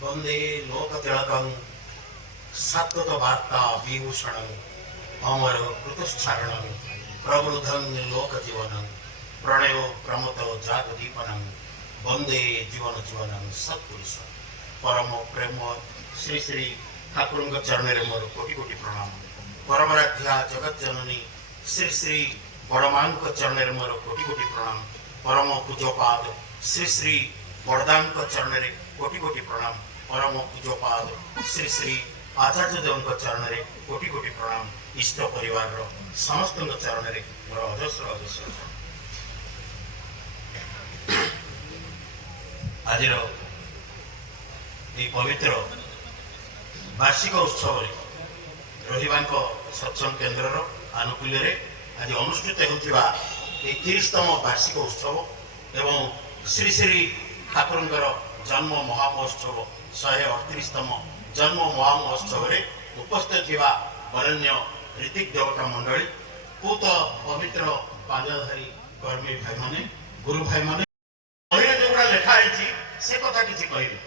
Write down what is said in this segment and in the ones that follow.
वंदे लोकतिलकं सत्कृतवार्ता विभूषणं अमर कृतुश्चारणं प्रवृद्धं लोकजीवनं प्रणयो प्रमत जागदीपनं वंदे जीवन जीवनं सत्पुरुष परम प्रेम श्री श्री ठाकुर चरण मोर कोटि कोटि प्रणाम। परमराध्या जगत जननी श्री श्री बड़मा चरण मोर कोटि कोटि प्रणाम। परम पूज्यपाद श्री श्री बड़दा चरण कोटि कोटि प्रणाम। परम पूज्यपाद श्री श्री आचार्य देव चरण कोटि कोटि प्रणाम। इष्ट परिवार समस्त चरण मोर अजस्र अजस्र आज पवित्र वार्षिक उत्सव रहीबा सत्संग केन्द्र आनुकूल्य आज अनुष्ठित होता 31तम वार्षिक उत्सव एवं श्री श्री ठाकुर जन्म महामहोत्सव 138तम जन्म महामहोत्सव उपस्थित होगा वरेण्य ऋतिक देवता मंडली पूत पवित्र पांजाधारी कर्मी भाई माने गुरु भाई माने जो लिखाई से कथा किसी कहले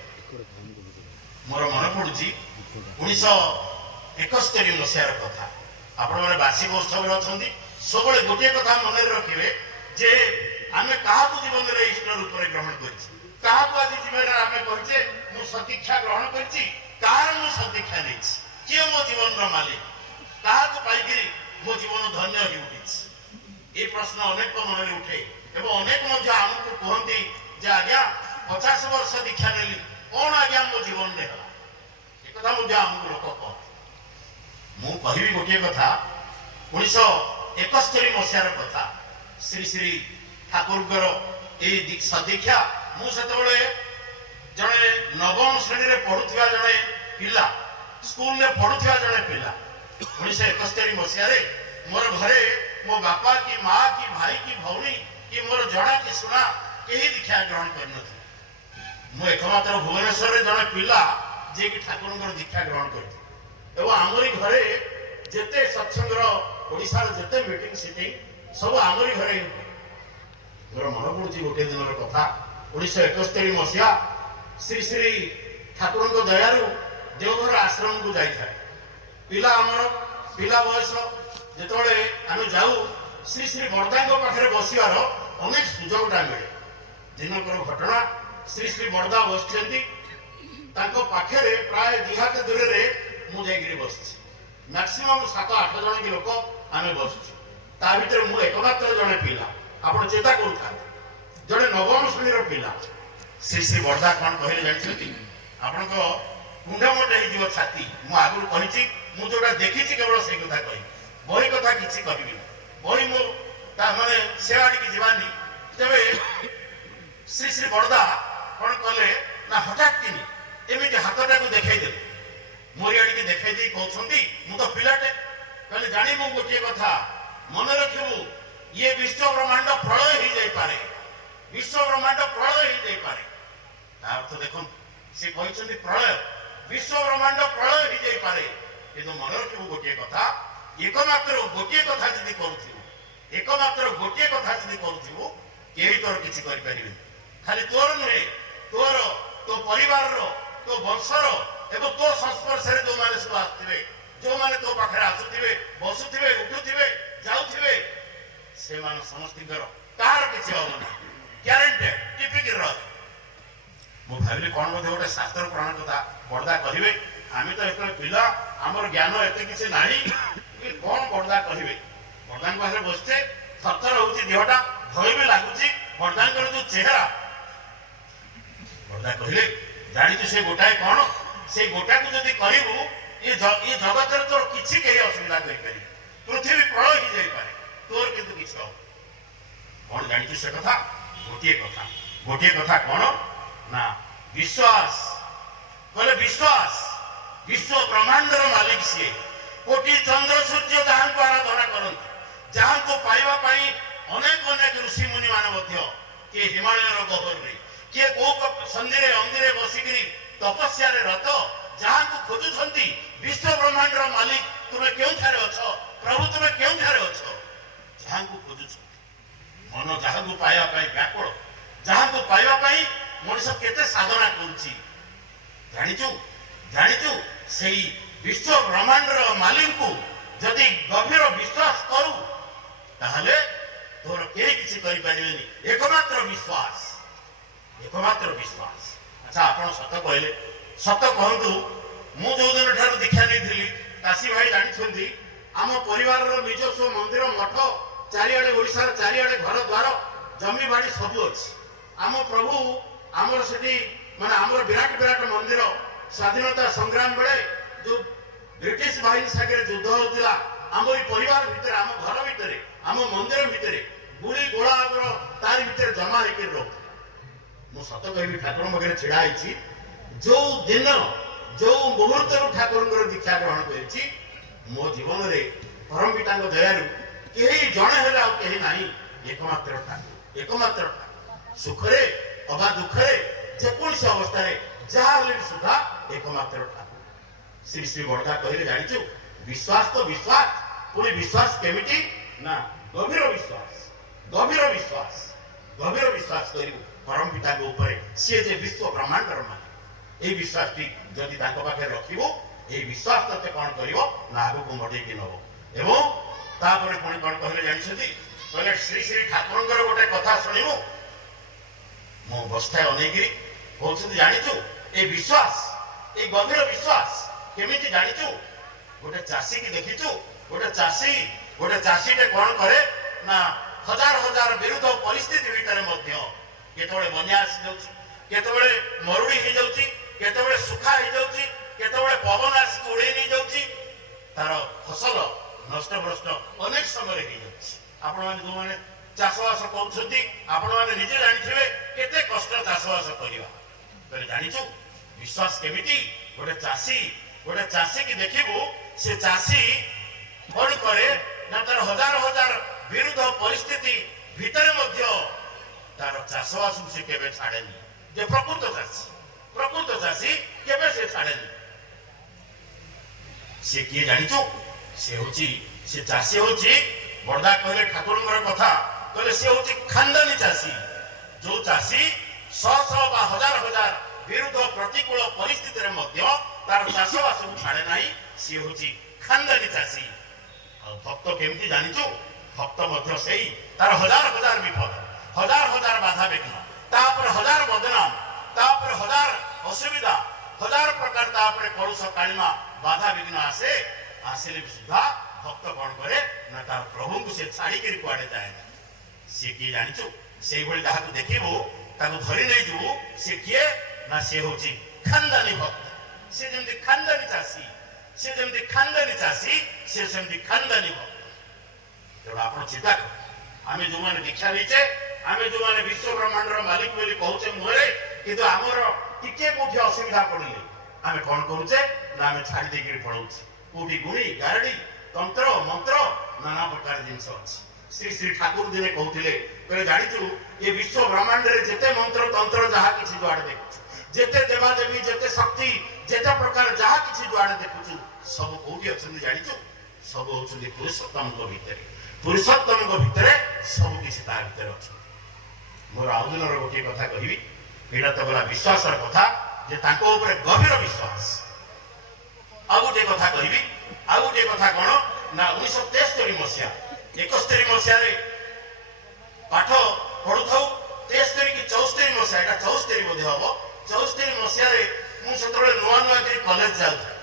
मोर मन पड़ू 1971 मसीहार कथा आपण मैंने वार्षिक उत्सव अच्छा सब गोटे कथा मन रखिए जे आम क्या जीवन में इष्ट रूप में ग्रहण कर आज जीवन आम कहे मु सदीक्षा ग्रहण कर सदीक्षा नहीं किए मो जीवन मालिक क्या पाई मो जीवन धन्य हो उठी प्रश्न अनेक मन में उठे एवं अनेक आमको कहते जे आज्ञा 50 वर्ष दीक्षा नेली कौन आज्ञा मो जीवन में है एक आमको लोक कहते मु कहि गोटे कथा 1971 मसीहार कथा श्री श्री ठाकुर सदीक्षा मुझे जड़े नवम श्रेणी पढ़ुवा जड़े पिला स्कूल में पढ़ुवा जड़े पिला 1971 मसीह मोर घरे मो बापा की माँ की भाई की भौणी कि मोर जना कि शुणा कहीं दीक्षा ग्रहण कर एकमात्र भुवनेश्वर जड़े पिला जे कि ठाकुर दीक्षा ग्रहण कर आमरी घरे जेते सत्संग ओडिशार जेते मीटिंग सीटिंग सब आमरी घरे मोर मन पड़ू गोटे दिन कथा 1971 मसीहा श्री श्री ठाकुर दयारू देवघर आश्रम को जाए पिला आमर पिला बयस जिते आम जाऊ श्री श्री बड़दा पाखे बसवार अनेक सुजोगटा मिले दिनकर घटना श्री श्री बड़दा बस पाखे प्राय 2 हाथ दूर मुझे बस मैक्सिमम 7-8 जन की लोक आम बसुँ भर मु एकमात्र जड़े पिला आप चिंता करूँ जड़े नवम श्रेणी पिला श्री श्री बड़दा कौन कहले जानते आपण कुंडमट हो छाती मु आगुरी कही मुझा देखी केवल से कथा कही बही कथा किसी कह बही मु माने से आड़ी जावानी तेरे श्री श्री बड़दा कौन कले ना हठात कि एमती हाथटा को देखा मोरी आड़ी देखा कहते मु तो पिलाटे कहले जानी मु गोटे कथा मन रखू ये विश्व ब्रह्मांड प्रलय हो जाए विश्व ब्रह्मांड प्रलय हो जाए अर्थ देख सी कहते प्रलय विश्व ब्रह्मांड प्रलय हो जाए कि मन रखू गोटे कथा एकमात्र गोटे कथा जदि करूँ एकमात्र गोटे कथा जदि करूँ कहीं तोर किसी करें खाली तोर नुहे तोर तो परिवार तो वंशर एवं तो संस्पर्श जो मैंने सब आसुवे जो मैंने तो पाखे आसुवे बसुवे उठुवे जाऊे से समस्त तार किसी हम ना ग्यारंटेड टिपिक मु भाविली कौन बोधे गोटे शास्त्र पुराण कथा बड़दा कहे आम तो एक पिला आमर ज्ञान एत किसी ना कौन बड़दा कहे बड़दा पाखे बसचे थरथर हो देहटा भय भी लगुच बड़दा जो चेहरा बड़दा कहले जानी से गोटाए कौन से गोटा को जदि करू ये जगत तोर किसी कहीं असुविधा कर पृथ्वी प्रलय हो जाए तोर किंतु किसी हो कौन जानी से कथा गोटे कथा कौन ना विश्वास कहले विश्वास विश्व ब्रह्मांडर मालिक सी कोटि चंद्र सूर्य जहां को आराधना करते जहां को पाइबा पाई अनेक अनेक ऋषि मुनि मान किए हिमालय गहर किए कौ संधि अंधीरे बसिकी तपस्या रत जहां को खोजुंट विश्व ब्रह्मांडर मालिक तुम्हें क्यों अछ प्रभु तुम्हें क्यों अछ जहां को खोजुंट मन जहां को पाइबा व्याकुल जहां को पाइबा मनुष्य केते साधना करुच्ची ଜାଣିଛୁ ଜାଣିଛୁ ସେଇ ବିଶ୍ୱ ବ୍ରହ୍ମାଣ୍ଡର ମାଲିକକୁ ଯଦି ଗଭୀର ବିଶ୍ୱାସ କରୁ ତାହେଲେ ତୋର କେହି କିଛି କରିପାରିବେନି। ଏକମାତ୍ର ବିଶ୍ୱାସ, ଏକମାତ୍ର ବିଶ୍ୱାସ। ଆଚ୍ଛା ଆପଣ ସତ କହିଲେ, ସତ କହନ୍ତୁ, ମୁଁ ଯୋଉଦିନ ଠାରୁ ଦୀକ୍ଷା ନେଇଥିଲି କାଶୀ ଭାଇ ଜାଣିଛନ୍ତି ଆମ ପରିବାରର ନିଜସ୍ୱ ମନ୍ଦିର ମଠ ଚାରିଆଡେ ଓଡ଼ିଶାର ଚାରିଆଡେ ଘର ଦ୍ୱାର ଜମି ବାଡ଼ି ସବୁ ଅଛି। ଆମ ପ୍ରଭୁ ଆମର ସେଠି ମାନେ ଆମର ବିରାଟ ବିରାଟ ମନ୍ଦିର ସ୍ୱାଧୀନତା ସଂଗ୍ରାମ ବେଳେ ଯୋଉ ବ୍ରିଟିଶ ବାହିନୀ ସାଙ୍ଗରେ ଯୁଦ୍ଧ ହଉଥିଲା ଆମରି ପରିବାର ଭିତରେ, ଆମ ଘର ଭିତରେ, ଆମ ମନ୍ଦିର ଭିତରେ ଗୁଳି ଗୋଳା ଆମର ତାରି ଭିତରେ ଜମା ହେଇକି ରହୁଥିଲା। ମୁଁ ସତ କହିବି ଠାକୁରଙ୍କ ପାଖରେ ଛିଡା ହେଇଛି, ଯୋଉ ଦିନ ଯୋଉ ମୁହୂର୍ତ୍ତରୁ ଠାକୁରଙ୍କର ଦୀକ୍ଷା ଗ୍ରହଣ କରିଛି ମୋ ଜୀବନରେ ପରମ ପିତାଙ୍କ ଦୟାରୁ କେହି ଜଣେ ହେଲେ ଆଉ କେହି ନାହିଁ, ଏକମାତ୍ର ଠାକୁର, ଏକମାତ୍ର ଠାକୁର। ସୁଖରେ ଅବା ଦୁଃଖରେ ଯେକୌଣସି ଅବସ୍ଥାରେ ଯାହା ହେଲେ ବି ସୁଦ୍ଧା ଏକମାତ୍ର ଠାକୁର। ଶ୍ରୀ ଶ୍ରୀ ବଡ଼ଦା କହିଲେ ଜାଣିଛୁ ବିଶ୍ୱାସ ତ ବିଶ୍ୱାସ, ପୁଣି ବିଶ୍ୱାସ କେମିତି ନା ଗଭୀର ବିଶ୍ୱାସ, ଗଭୀର ବିଶ୍ୱାସ, ଗଭୀର ବିଶ୍ୱାସ କରିବୁ ପରମ ପିତାଙ୍କ ଉପରେ, ସିଏ ଯେ ବିଶ୍ୱ ବ୍ରହ୍ମାଣ୍ଡର ମାଲିକ। এই বিশ্বাসটি যদি তাଙ୍କ ପାଖରେ ରଖିବୁ এই ବିଶ୍ୱାସ ତତେ କ'ଣ କରିବ ନା ଆଗକୁ ମଡେଇକି ନବ। ଏବଂ ତାପରେ ପୁଣି କ'ଣ କହିଲେ ଜାଣିଛନ୍ତି, କହିଲେ ଶ୍ରୀ ଶ୍ରୀ ଠାକୁରଙ୍କର ଗୋଟେ କଥା ଶୁଣିବୁ। ମୁଁ ବସ୍ତାଏ ଅନେଇକିରି କହୁଛନ୍ତି ଜାଣିଛୁ এই ବିଶ୍ୱାସ, এই ଗଭୀର ବିଶ୍ୱାସ କେମିତି ଜାଣିଛୁ? ଗୋଟେ ଚାଷୀକି ଦେଖିଛୁ, ଗୋଟେ ଚାଷୀଟେ କ'ଣ କରେ ନା ହଜାର ହଜାର ବିରୁଦ୍ଧ ପରିସ୍ଥିତି ଭିତରେ ମଧ୍ୟ କେତେବେଳେ ବନ୍ୟା ଆସିଯାଉଛି, କେତେବେଳେ ମରୁଡ଼ି ହେଇଯାଉଛି, କେତେବେଳେ ସୁଖା ହେଇଯାଉଛି, କେତେବେଳେ ପବନ ଆସିକି ଉଡ଼େଇ ନେଇଯାଉଛି, ତାର ଫସଲ ନଷ୍ଟଭ୍ରଷ୍ଟ ଅନେକ ସମୟରେ ହେଇଯାଉଛି। ଆପଣମାନେ ଯୋଉମାନେ ଚାଷବାସ କରୁଛନ୍ତି ଆପଣମାନେ ନିଜେ ଜାଣିଥିବେ କେତେ କଷ୍ଟ ଚାଷବାସ କରିବା। କହିଲେ ଜାଣିଛୁ ବିଶ୍ୱାସ କେମିତି? ଗୋଟେ ଚାଷୀକି ଦେଖିବୁ, ସେ ଚାଷୀ କ'ଣ କରେ ନା ତାର ହଜାର ହଜାର ବିରୁଦ୍ଧ ପରିସ୍ଥିତି ଭିତରେ ମଧ୍ୟ ତାର ଚାଷବାସକୁ ସେ କେବେ ଛାଡ଼େନି। ଯେ ପ୍ରକୃତ ଚାଷୀ କେବେ ସେ ଛାଡ଼େନି। ସେ କିଏ ଜାଣିଛୁ? ସେ ଚାଷୀ ହଉଛି ବଡ଼ଦା କହିଲେ ଠାକୁରଙ୍କର କଥା, କହିଲେ ସେ ହଉଛି ଖାନଦାନୀ ଚାଷୀ। ଯୋଉ ଚାଷୀ ଶହ ଶହ ବା ହଜାର ହଜାର ବିରୁଦ୍ଧ ପ୍ରତିକୂଳ ପରିସ୍ଥିତିରେ ମଧ୍ୟ ତାର ଚାଷବାସକୁ ଛାଡ଼େ ନାହିଁ, ସିଏ ହଉଛି ଖାନଦାନୀ ଚାଷୀ। ଆଉ ଭକ୍ତ କେମିତି ଜାଣିଛୁ? ଭକ୍ତ ମଧ୍ୟ ସେଇ, ତାର ହଜାର ହଜାର ବିପଦ, ହଜାର ହଜାର ବାଧାବିଘ୍ନ, ତାପରେ ହଜାର ବଦନାମ, ତାପରେ ହଜାର ଅସୁବିଧା, ହଜାର ପ୍ରକାର ତାପରେ କଳୁଷ କାଳିମା ବାଧାବିଘ୍ନ ଆସିଲେ ବି ସୁଦ୍ଧା ଭକ୍ତ କ'ଣ କରେ ନା ତାର ପ୍ରଭୁଙ୍କୁ ସେ ଛାଡ଼ିକିରି କୁଆଡ଼େ ଯାଏ ନା। ସିଏ କିଏ ଜାଣିଛୁ? ସେଇଭଳି ଯାହାକୁ ଦେଖିବୁ ତାକୁ ଧରି ନେଇଯିବୁ, ସେ କିଏ ନା ସେ ହଉଛି ଖାନଦାନୀ ଭକ୍ତ। ସେ ଯେମିତି ଖାନଦାନୀ ଚାଷୀ, ସେ ସେମିତି ଖାନଦାନୀ ଭକ୍ତ। ତେଣୁ ଆପଣ ଚିନ୍ତା କର, ଆମେ ଯୋଉମାନେ ଦୀକ୍ଷା ନେଇଛେ, ଆମେ ଯୋଉମାନେ ବିଶ୍ୱ ବ୍ରହ୍ମାଣ୍ଡର ମାଲିକ ବୋଲି କହୁଛେ ମୁହଁରେ, କିନ୍ତୁ ଆମର ଟିକେ କୋଉଠି ଅସୁବିଧା ପଡ଼ିଲେ ଆମେ କ'ଣ କରୁଛେ ନା ଆମେ ଛାଡ଼ି ଦେଇକିରି ପଳାଉଛେ। କୋଉଠି ଗୁଣି ଗାରଡ଼ି ତନ୍ତ୍ର ମନ୍ତ୍ର ନାନା ପ୍ରକାର ଜିନିଷ ଅଛି। ଶ୍ରୀ ଶ୍ରୀ ଠାକୁର ଦିନେ କହୁଥିଲେ, କହିଲେ ଜାଣିଛୁ ଏ ବିଶ୍ୱ ବ୍ରହ୍ମାଣ୍ଡରେ ଯେତେ ମନ୍ତ୍ର ତନ୍ତ୍ର ଯାହା କିଛି ଯୁଆଡ଼େ ଦେଖୁଛୁ, ଯେତେ ଦେବାଦେବୀ, ଯେତେ ଶକ୍ତି, ଯେତେ ପ୍ରକାର ଯାହା କିଛି ଯୁଆଡ଼େ ଦେଖୁଛୁ, ସବୁ କୋଉଠି ଅଛନ୍ତି ଜାଣିଛୁ? ସବୁ ହଉଛନ୍ତି ପୁରୁଷୋତ୍ତମଙ୍କ ଭିତରେ। ପୁରୁଷୋତ୍ତମଙ୍କ ଭିତରେ ସବୁ କିଛି ତା ଭିତରେ ଅଛନ୍ତି। ମୋର ଆଉ ଦିନର ଗୋଟିଏ କଥା କହିବି, ଏଇଟା ତ ଗଲା ବିଶ୍ୱାସର କଥା, ଯେ ତାଙ୍କ ଉପରେ ଗଭୀର ବିଶ୍ୱାସ। ଆଉ ଗୋଟିଏ କଥା କହିବି, ଆଉ ଗୋଟିଏ କଥା କ'ଣ ନା 1973 ମସିହା 71 ମସିହାରେ ପାଠ ପଢୁଥାଉ, 73 କି 74 ମସିହା, ଏଇଟା 74 ବୋଧେ ହବ, 74 ମସିହାରେ ମୁଁ ସେତେବେଳେ ନୂଆ କରି କଲେଜ ଯାଉଥାଏ।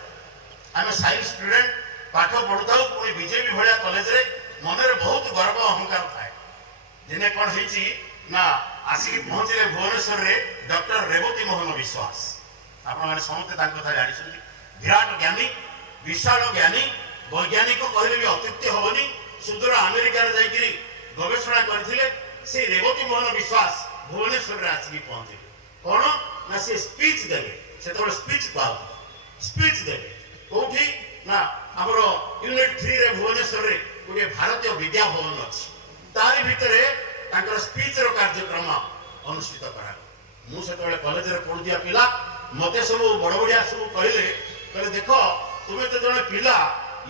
ଆମେ ସାଇନ୍ସ ଷ୍ଟୁଡେଣ୍ଟ ପାଠ ପଢୁଥାଉ, ପୁଣି ବିଜେପି ଭଳିଆ କଲେଜରେ, ମନରେ ବହୁତ ଗର୍ବ ଅହଙ୍କାର ଥାଏ। ଦିନେ କ'ଣ ହେଇଛି ନା ଆସିକି ପହଞ୍ଚିଲେ ଭୁବନେଶ୍ୱରରେ ଡକ୍ଟର ରେବତୀ ମୋହନ ବିଶ୍ୱାସ। ଆପଣମାନେ ସମସ୍ତେ ତାଙ୍କ କଥା ଜାଣିଛନ୍ତି। ବିରାଟ ଜ୍ଞାନୀ, ବିଶାଳ ଜ୍ଞାନୀ, ବୈଜ୍ଞାନିକ କହିଲେ ବି ଅତ୍ୟୁକ୍ତି ହବନି। ସୁଦୂର ଆମେରିକାରେ ଯାଇକିରି ଗବେଷଣା କରିଥିଲେ। ସେ ରେବତୀ ମୋହନ ବିଶ୍ୱାସ ଭୁବନେଶ୍ୱରରେ ଆସିକି ପହଞ୍ଚିଲେ। କ'ଣ ନା ସେ ସ୍ପିଚ୍ ଦେବେ, ସେତେବେଳେ ସ୍ପିଚ୍ କୁହାଯାଏ, ସ୍ପିଚ୍ ଦେବେ କୋଉଠି ନା ଆମର ୟୁନିଟ୍ 3ରେ ଭୁବନେଶ୍ୱରରେ ଗୋଟିଏ ଭାରତୀୟ ବିଦ୍ୟା ଭବନ ଅଛି, ତାରି ଭିତରେ ତାଙ୍କର ସ୍ପିଚ୍ର କାର୍ଯ୍ୟକ୍ରମ ଅନୁଷ୍ଠିତ କରାଗଲା। ମୁଁ ସେତେବେଳେ କଲେଜରେ ପଢୁଥିବା ପିଲା, ମତେ ସବୁ ବଡ଼ ବଡ଼ିଆ ସବୁ କହିଲେ ଦେଖ ତୁମେ ତ ଜଣେ ପିଲା,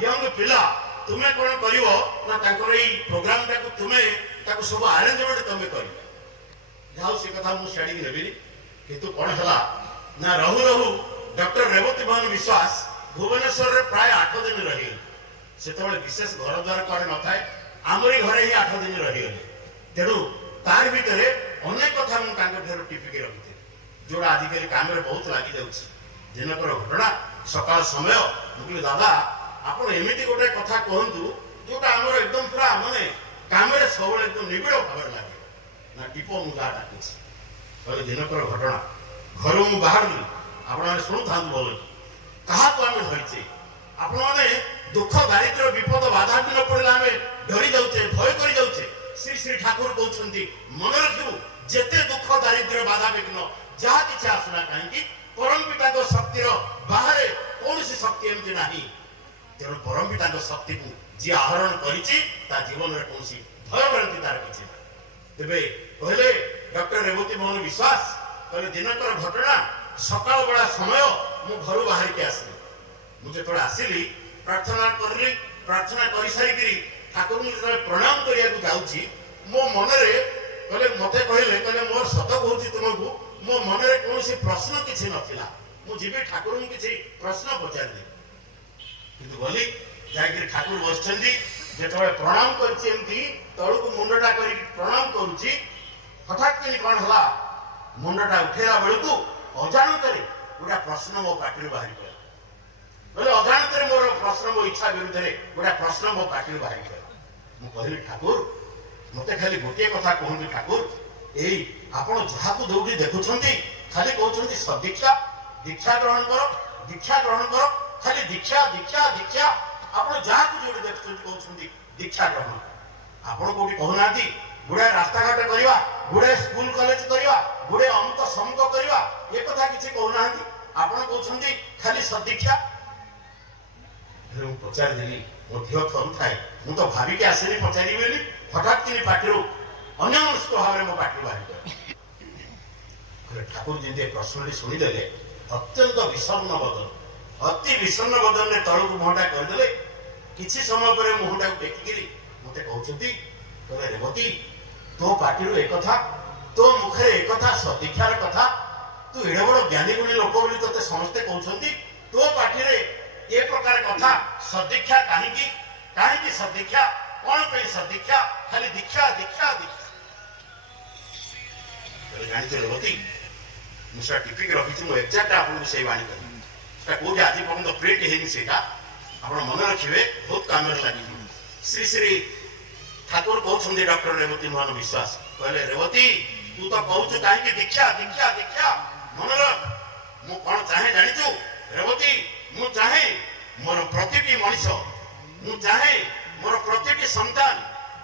ୟଙ୍ଗ ପିଲା, ତୁମେ କ'ଣ କରିବ ନା ତାଙ୍କର ଏଇ ପ୍ରୋଗ୍ରାମଟାକୁ ତୁମେ ତାକୁ ସବୁ ଆରେଞ୍ଜମେଣ୍ଟ ତୁମେ କରିବ। ଯାହା ସେ କଥା ମୁଁ ଛାଡ଼ିକି ନେବିନି, କିନ୍ତୁ କ'ଣ ହେଲା ନା ରହୁ ରହୁ डॉक्टर रेवती मोहन विश्वास भुवनेश्वर रे प्राय 8 दिन रही से विशेष घर द्वार कड़े न थाए आमरी घरे ही 8 दिन रही तेणु तार भितर अनेक कथा मुझे टिपिकी रखी जोड़ा आजिकल काम बहुत लगी जाऊँगी दिनकर घटना सकाल समय मुझे दादा आप एमती गोटे कथा कहतु जोटा आम एकदम पूरा मानने काम सब एकदम निबिड़ भाव लगे ना टीप मुझे डाकुची दिनकर घटना घर मुझे बाहर आप शुणु था भल क्या आम धरीचे आपण मैंने दुख दारिद्र विपद बाधा भी न पड़े आम डरी जाऊे भय कर जाऊे श्री श्री ठाकुर कहते मन रखू जिते दुख दारिद्र बाधा विघ्न जहाँ किसी आसना कहीं परम पिता शक्तिर बाहर कौन शक्ति एमती ना तेणु परम पिता शक्ति को जी आहरण कर जीवन में कौन भय भ्रांति तार किसी ना तेरे कहले डॉक्टर रेवती मोहन विश्वास कहले दिनकर घटना सकाल बेला समय मु घर बाहर के आसली मुझे थोड़ा आसिली प्रार्थना करली प्रार्थना कर सारी ठाकुर जो प्रणाम करने जाऊँगी मो मन कहले मते कहले मोर सत कहूँ तुमको मो मन कौन प्रश्न किसी नथिला मुझे ठाकुर किसी प्रश्न पचारि किंतु गली जाकि ठाकुर बसचंदी जो प्रणाम करछि तलू मुंडटा कर प्रणाम करुच्ची हठात कि कौन है मुंडटा उठेला बेलू अजाणत गोटा प्रश्न मो पार्टी बाहरी गला बोले अजाणत मोर प्रश्न मो इच्छा विरुद्ध गोटा प्रश्न मो पार्टी बाहरी गला मुझे ठाकुर मत खाली गोटे कथा कहते ठाकुर यही आप जहाँ दौड़ी देखुं खाली कहते सदीक्षा दीक्षा ग्रहण कर खाली दीक्षा दीक्षा दीक्षा आप जहाँ जो देखुं कहते दीक्षा ग्रहण आप कौटी कहना गुड़ाए रास्ता घाट करवा गुड़ाए स्कूल कॉलेज करवा गुड़े अमुक समुक करवा ये कथा किसी कहना आप कहते खाली सदीक्षा पचारिदेली मो देह थरू थाए मु तो भाविकी आसनी पचारि हठात कि पार्टी अन्यमनस्क भाव में मो पार्टी बाहर ठाकुर जी प्रश्न शुणीदे अत्यंत विषन्न बदन अति विषन्न बदन में तलू मुहटा करदे किसी समय पर मुहटा देखिकी मत कहते रेवती तो पार्टी एक तो मुखे एक सदीक्षार कथा तू एड़े बड़ ज्ञानी गुणी लोक बोली ते समस्ते कहते तो पार्टी ये प्रकार कथा सदीक्षा कहीं सदीक्षा कौन पे सदीक्षा खाली दीक्षा दीक्षा दीक्षा जानते रेवती मुझे टिपिक रखी मुझे एक्जाक्ट आपको से बाणी कर कौटे आज पर्यटन प्रिंट है आप मन रखिए बहुत काम लगी श्री श्री ठाकुर कहते डॉक्टर रेवती मोहन विश्वास कहले रेवती तू तो कहू कहीं दीक्षा दीक्षा दीक्षा मन रख मु कौन चाहे जाचु रेवती मु चाहे मोर प्रति मनीष मु चाहे मोर प्रति संतान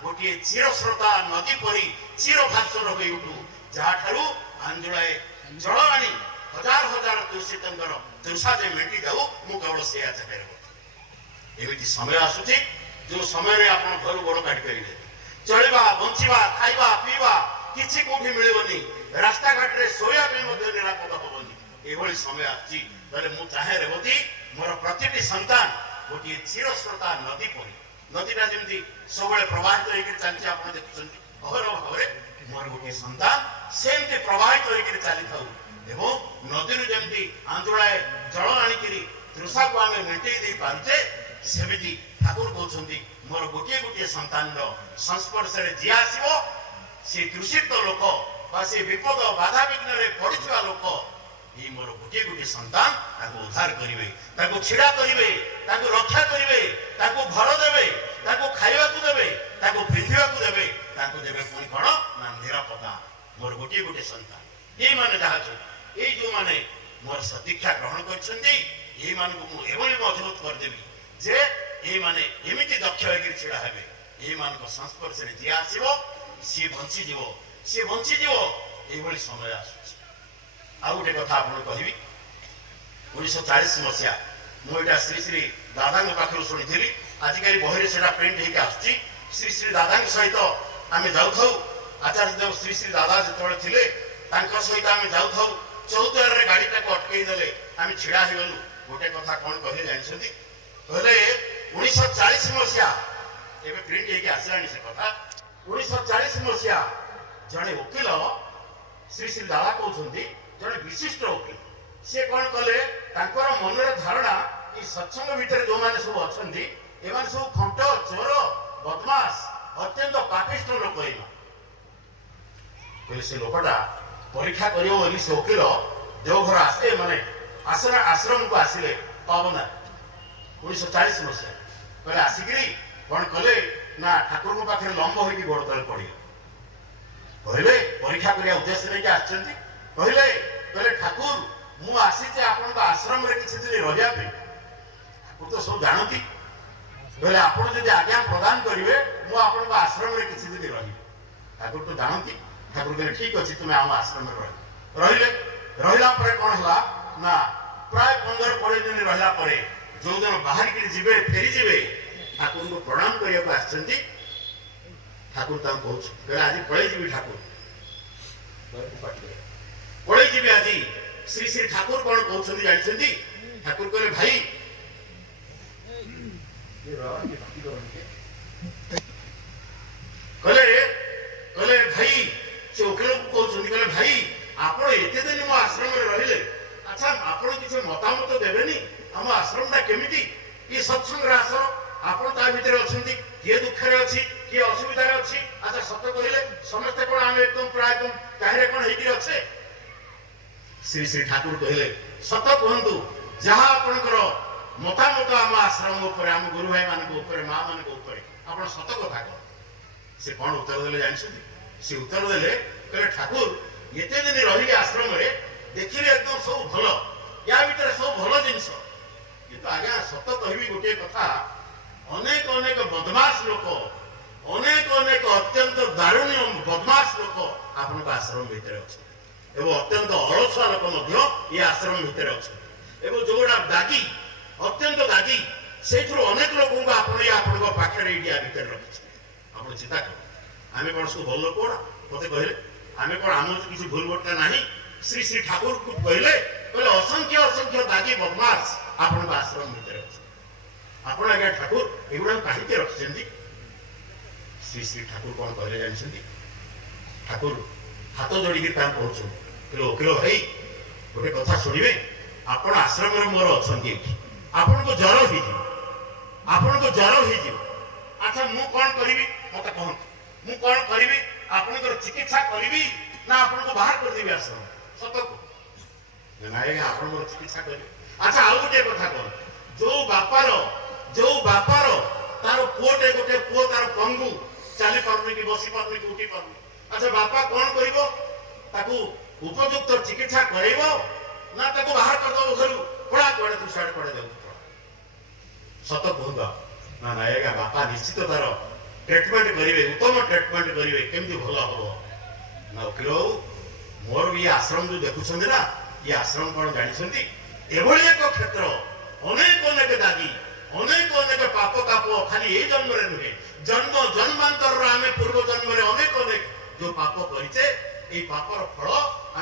गोटे चिरस्रोता नदी परी चिर भास्वर हो उठू जहाँ आंदोलए जल आनी हजार हजार तुषितर तृषा जे मेटी जाऊ मु केवल से एमती समय आसुची जो समय आप घर गोड़ काटी पारे चलवा बंचा खाइबा पीवा किसी कौटी मिलनी रास्ता घाट में शोया निरापद हेनी ये समय आसी चाहे रेवती मोर प्रति संतान गोटे चिरस्रोता नदी परी नदीटा जमी सब प्रवाहित होकर चलती आप देखुं अहर भाव मोर गोटे संतान सेमती प्रवाहित होकर चली था नदी जमी आंदोलए जल आणिक तृषा को आम मेटे दे पारे सेमती ठाकुर कहते मोर गोटे गोटे संतान संस्पर्श जी आसो सी तृषित लोक से विपद बाधा विघ्न पड़ा लोक ये मोर गोटे गोटे संतान उद्धार करेंगे छिड़ा करेंगे रक्षा करेंगे घर देवे खावा देवे पिंधा देवे देवे पुणी कौन ना निरापदा मोर गोटे गोटे संतान ये मैंने जहाँ ये जो मैंने मोर सदीक्षा ग्रहण कर मजबूत करदेवी जे ये माने एमती दक्ष होकर छिड़ा हे ये संस्पर्श जी आसो सी बंचीज ये समय आस गोटे कथा आप कहि 1940 मसीहा मुझा श्री श्री दादा पाखु शुणी आजिकल बही से प्रिंट होकर आसुची श्री श्री दादा सहित आम जाऊ आचार्य देव श्री श्री दादा जो थे सहित आम जाऊ चौद्वार गाड़ीटा अटकई देले आम छिड़ा गलु गोटे कथा कौन कहे जानते कहले 1940 मसीहा प्रिंट होकर आसला से कथा 1940 मसीहा जड़े वकिल श्री श्री दादा कहते जड़े विशिष्ट वकिल से कौन कले तांकर मनरे धारणा कि सत्संग भितर जो माने सब अछंती एमान सब खंट चोर बदमाश अत्यंत पापिष्ट लोक एमा कहले से लोकटा परीक्षा करियो बोली से वकील देवघर आसे माने आश्रम को आसिले पावना 1940 मसीहा कहले आसिकरी कौन कले ना ठाकुर को पाखे लंब होई गोड़ तले पड़ी कहले परीक्षा करिया उद्देश्य नहीं आछंती कहले ठाकुर मु आसी जे आपन आश्रम रे किछि दिन रहिया पे ठाकुर तो सब जानती कहले आपन जदि आज्ञा प्रदान करिवे मु आपन आश्रम रे किछि दिन रहि ठाकुर तो जानती ठाकुर कहले ठीक अछि तुमे आम आश्रम रे रहिले रहिला परे कोन हला ना प्राय 15-20 दिन रहिला परे जो दिन बाहर के जिबे फेरी जिबे ठाकुर को प्रणाम करिया को आछंती ठाकुर ता कहछ कहले आज पळे जिबी ठाकुर पळे जिबी आज श्री श्री ठाकुर कोन कहछंती जानिछंती ठाकुर कहले भाई कहले भाई से वकील को कहछंती कहले भाई आपण एते दिन मो आश्रम रे रहिले अच्छा आपण किछ मतामत देबेनी हम आश्रम ता केमिति ई सत्संग रे आसर आपण ता भीतर अछंती के दुख रे अछि के असुविधा रे अछि अच्छा सत्य कहिले समस्त कोन हम एकदम प्राय कोन काहे कोन हेकी अछि श्री श्री ठाकुर कहले सत्य कहंतु जहा आपनकर मतामत हम आश्रम ऊपर हम गुरु भाई मान को ऊपर मां मान को ऊपर आपण सत्य कथा कह से कोन उत्तर देले जानछथि से उत्तर देले कहले ठाकुर एते दिन रही आश्रम रे देखिले एकदम सब भलो या भीतर सब भलो जिंस किंतु आज्ञा सत्य कहबी गोटे कथा अनेक अनेक बदमाश लोक अनेक अनेक अत्यंत दारुणी बदमाश लोक आपन आश्रम भीतर अछि एवं अत्यंत अलसुआ लोक मध्य ये आश्रम भीतर अछि एवं जोड़ा दागी अत्यंत दागी सेठरो अनेक लोक को आपन पाखरे इंडिया भीतर रखि आपन चिंता कर आमे कोन सब भल लोक मते कहले आमे कोन आम किसी भूल भटका नाही श्री श्री ठाकुर को कहले असंख्य असंख्य दागी बदमाश आपन आश्रम भीतर अछि आपण आगे ठाकुर एगुड़ा कहीं रखिंट श्री श्री ठाकुर कौन कहले जानते ठाकुर हाथ जोड़ी कहते वकील भाई गोटे कथा शुणे आपण आश्रम मोर अच्छा आपण को ज्वर हो अच्छा मु कौन करी मत कहतु मु कौन करी आपंकर चिकित्सा करी ना आपन को बाहर कर देबी आश्रम सत को ना आपन चिकित्सा करी अच्छा आउ गोटे कथा कह जो बापार तार पुओटे गोटे पुओ तार पंगु चली पारुनी कि बसी पारुनी कि उठी पारुनी अच्छा बापा कौन करिवो ताकू उपयुक्त चिकित्सा करेबो ना ताकू बाहर कर दो घरु पड़ा कोडे तू साइड पड़े जाऊ सत कहूगा ना ना एगा बापा निश्चित तार ट्रीटमेंट करिवे उत्तम ट्रीटमेंट करिवे केमती भलो हबो ना किलो मोर भी आश्रम जो देखुछंदी ना ये आश्रम कोन जानि छंदी एभली एक क्षेत्र अनेक अनेक दागी अनेक अनेक पाप काप खाली ये जन्म रे नुहे जन्म जन्मांतर आमे पूर्व जन्म रे अनेक अनेक जो पाप करिचे ए पापर फल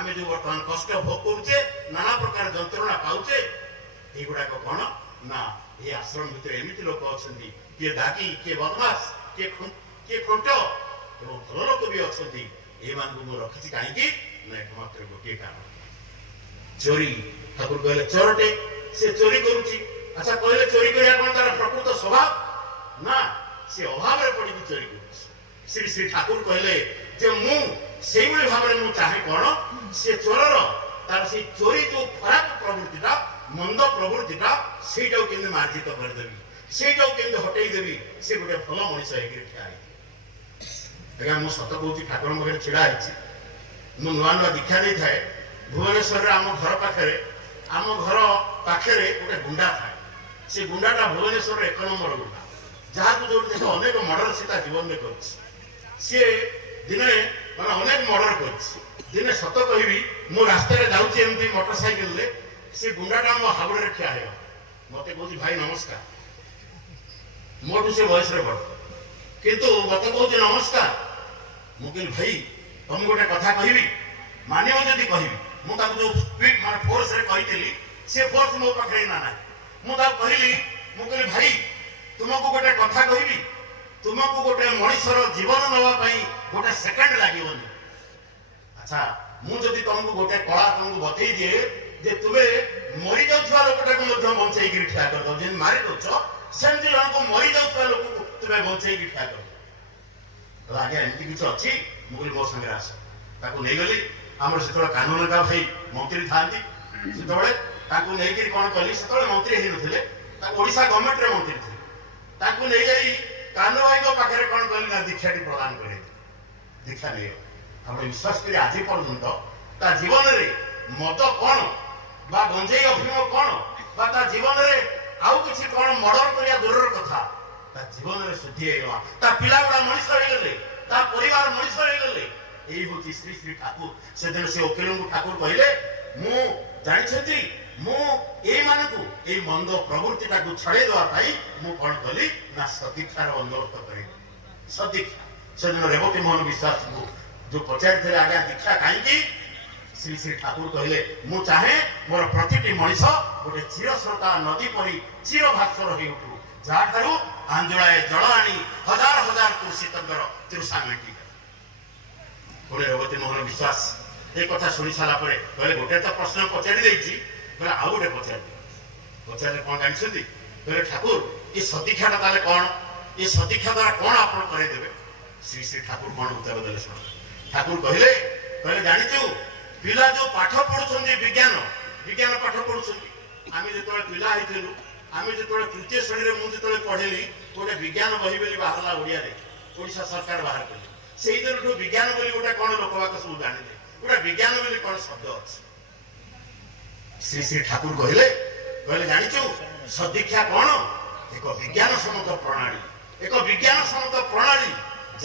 आमे जो वर्तमान कष्ट भोग करूचे नाना प्रकार जंत्रणा पाउचे एगुडा को कोन ना ये आश्रम भीतर एमिति लोक अछंती के दागी के बदमाश के खंट एवं भल लोक भी अछंती ए मान को रखिछि काहे कि ना एकमात्र गोटे कारण चोरी ठाकुर कहले चोरटे से चोरी करूची अच्छा कहले चोरी करिया कोन तार प्रकृत स्वभाव ना से अभाव रे पड़ी चोरी करूची श्री श्री ठाकुर कहले जे मु सेई भली भाबरे मु चाहे कोन से चोरर तार से चोरी जो खराब प्रवृत्तिटा मंद प्रवृत्तिटा सेटाও केंद्र मार्जित कर देबी सेटाও केंद्र हटेई देबी से गोटे भल मनुष्य हेकि ठिया है एगा मु सत कहूची ठाकुर मगे छिड़ा आइछि मु नुआ नुआ दीक्षा नै थाए भुवनेश्वर रे आम घर पाखरे गोटे गुंडा थाए से गुंडाटा भुवनेश्वर 1 नंबर गुंडा जहाँ को जो देख अनेक मर्डर सीता जीवन में कर सी दिने मैं अनेक मर्डर कर दिने सत कहबी मो रास्ता जाऊँगी एमती मोटरसाइकेल से गुंडाटा मो हाबड़े ठिया है मत कह भाई नमस्कार मोटू से बयस बड़ किंतु मत कह नमस्कार मुझे भाई तुम गोटे कथा कहबी मानिव जदि कहबी मुझे जो स्पीड मान फोर्स रे कही से फोर्स मो पाखे ना ना मुझे कहली मुझे भाई तुमको गोटे कथा कहबी तुमको गोटे मनुष्यर जीवन नापी गोटे सेकेंड लगे अच्छा मुझे तुमको गोटे कला तुमको बतई दिए जे तुमे मरी जाउथवा लोकटाको मध्ये बंचाई गिर ठिया कर दो जे मारि दउछ सेमति जनको मरी जाउथवा लोकको तुमे बंचाई गिर ठिया कर आगे एमती किछ अछि मुगल मो संगे आस ताको नै गली हमर सेतोळ कानून का भाई मंत्री थांती सेतोळे ताको नै कि कोन कली सेतोळे मंत्री हे नथिले ता ओडिसा गवर्नमेंट रे मंत्री थे ताको नै जाई कानू भाई को पाखरे कोन कली ना दीक्षाटी प्रदान करे दीक्षा नै हम विश्वास करी आज पर्यंत ता जीवन रे मत कोन बा गंजेई अफिम कोन बा ता जीवन रे आउ किछि कोन मर्डर करिया दूरर कथा ता जीवन रे शुद्धि हेवा ता पिला बडा मनुष्य हो गेले ता परिवार मनुष्य हो गेले एई होची श्री श्री ठाकुर से दिन से ओकिल ठाकुर कहले मु जानि छथि मु एई मानकु एई मंद प्रवृत्ति ताकु छडे देवा पाई मु कोन कली ना सदीक्षार अनुरोध करे सदीक्षा से दिन रेवती मोहन विश्वास को जो पचार थे आगे दीक्षा कहीं श्री श्री ठाकुर कहले मु चाहे मोर प्रतिटी मनीष गोटे चिरस्रोता नदी परी चिर भास्वर हो उठू जहाँठारू आंजोलाए जल आनी हजार हजार तुलसी तंगर तृषा मेटी बोले रेवती मोहन विश्वास ये कथा शुणी सारा कहले गोटे तो प्रश्न पचारि देछि कहले आउ गोटे पचारे कौन जानते कहले ठाकुर ये सदीक्षाटा ताले कौन ये सदीक्षा द्वारा कौन आप करेदेवे श्री श्री ठाकुर कौन उत्तर देले शुण ठाकुर कहले कहले जानिछु पिला जो पाठ पढुछन्ती विज्ञान विज्ञान पाठ पढुछन्ती आमे जेतोळे पिला हेथिलु आमे जेतोळे तृतीय श्रेणी रे मु जेतोळे पढेली गोटे विज्ञान बही बोली बाहरला ओडिया रे ओडिशा सरकार बाहर कले सेही दिनठु विज्ञान बोली गोटे कोन लोकवाक सब जानिले गोटे विज्ञान बोली कोन शब्द अछि श्री श्री ठाकुर कहले कहले जानिछु सदीक्षा कोन एक विज्ञान सम्मत प्रणाली एक विज्ञान सम्मत प्रणाली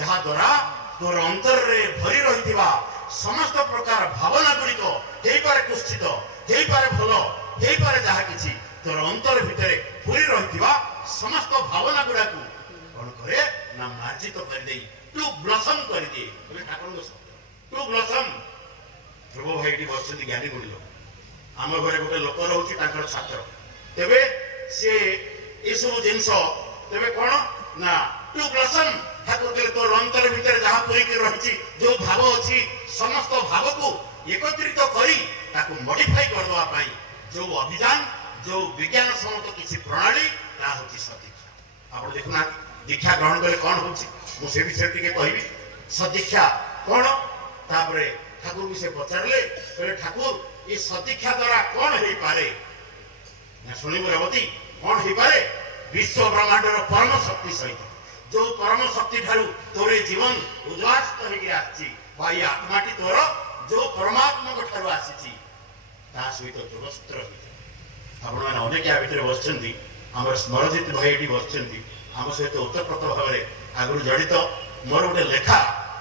जहा द्वारा तोर अंतर रे भरी रहिथिबा समस्त प्रकार भावना गुड़िक हेई पारे कुष्ठित हेई पारे भलो हेई पारे जहा किछि तोर अंतर भितरे पूरी रहिथिबा समस्त भावना गुड़ा को कोन करे ना मार्जित कर देई टू ब्लसम कर दे बोले ठाकुर को टू ब्लसम ध्रुव भाईटी बसଛନ୍ତି ज्ञानी गुणी लोक आम घरे गोटे लोक रहउछि ताकर छात्र तेबे से ए सब जिंस तेबे कोन ना टू ब्लसम ठाकुर के तो अंतर भीतर जहाँ पूरी रही जो भाव अच्छी समस्त भाव को एकत्रित करी ताकू मॉडिफाई कर दवा पाई जो अभियान जो विज्ञान सम्मत किसी प्रणाली ता होची सदीक्षा आप देखुना दीक्षा ग्रहण कले कौन होची मु से विषय टिके कहबी सदीक्षा कौन तापरे ठाकुर भी से पचारले कहले ठाकुर ये सदीक्षा द्वारा कौन हे पारे ना सुनिबो रेवती कौन हे पारे विश्व ब्रह्मांड रो परम शक्ति सहित जो परम शक्ति ठारू तोरे जीवन उद्वास्त होगी आछि भाई आत्माटी तोर जो परमात्मा को ठारू आसीछि ता सहित जोगसूत्र होई आपण माने अनेक या भितर बसचंती हमर स्मरजित भाईटी बसचंती हम सहित उत्तरप्रत भाव में आगु जड़ित मोर गोटे लेखा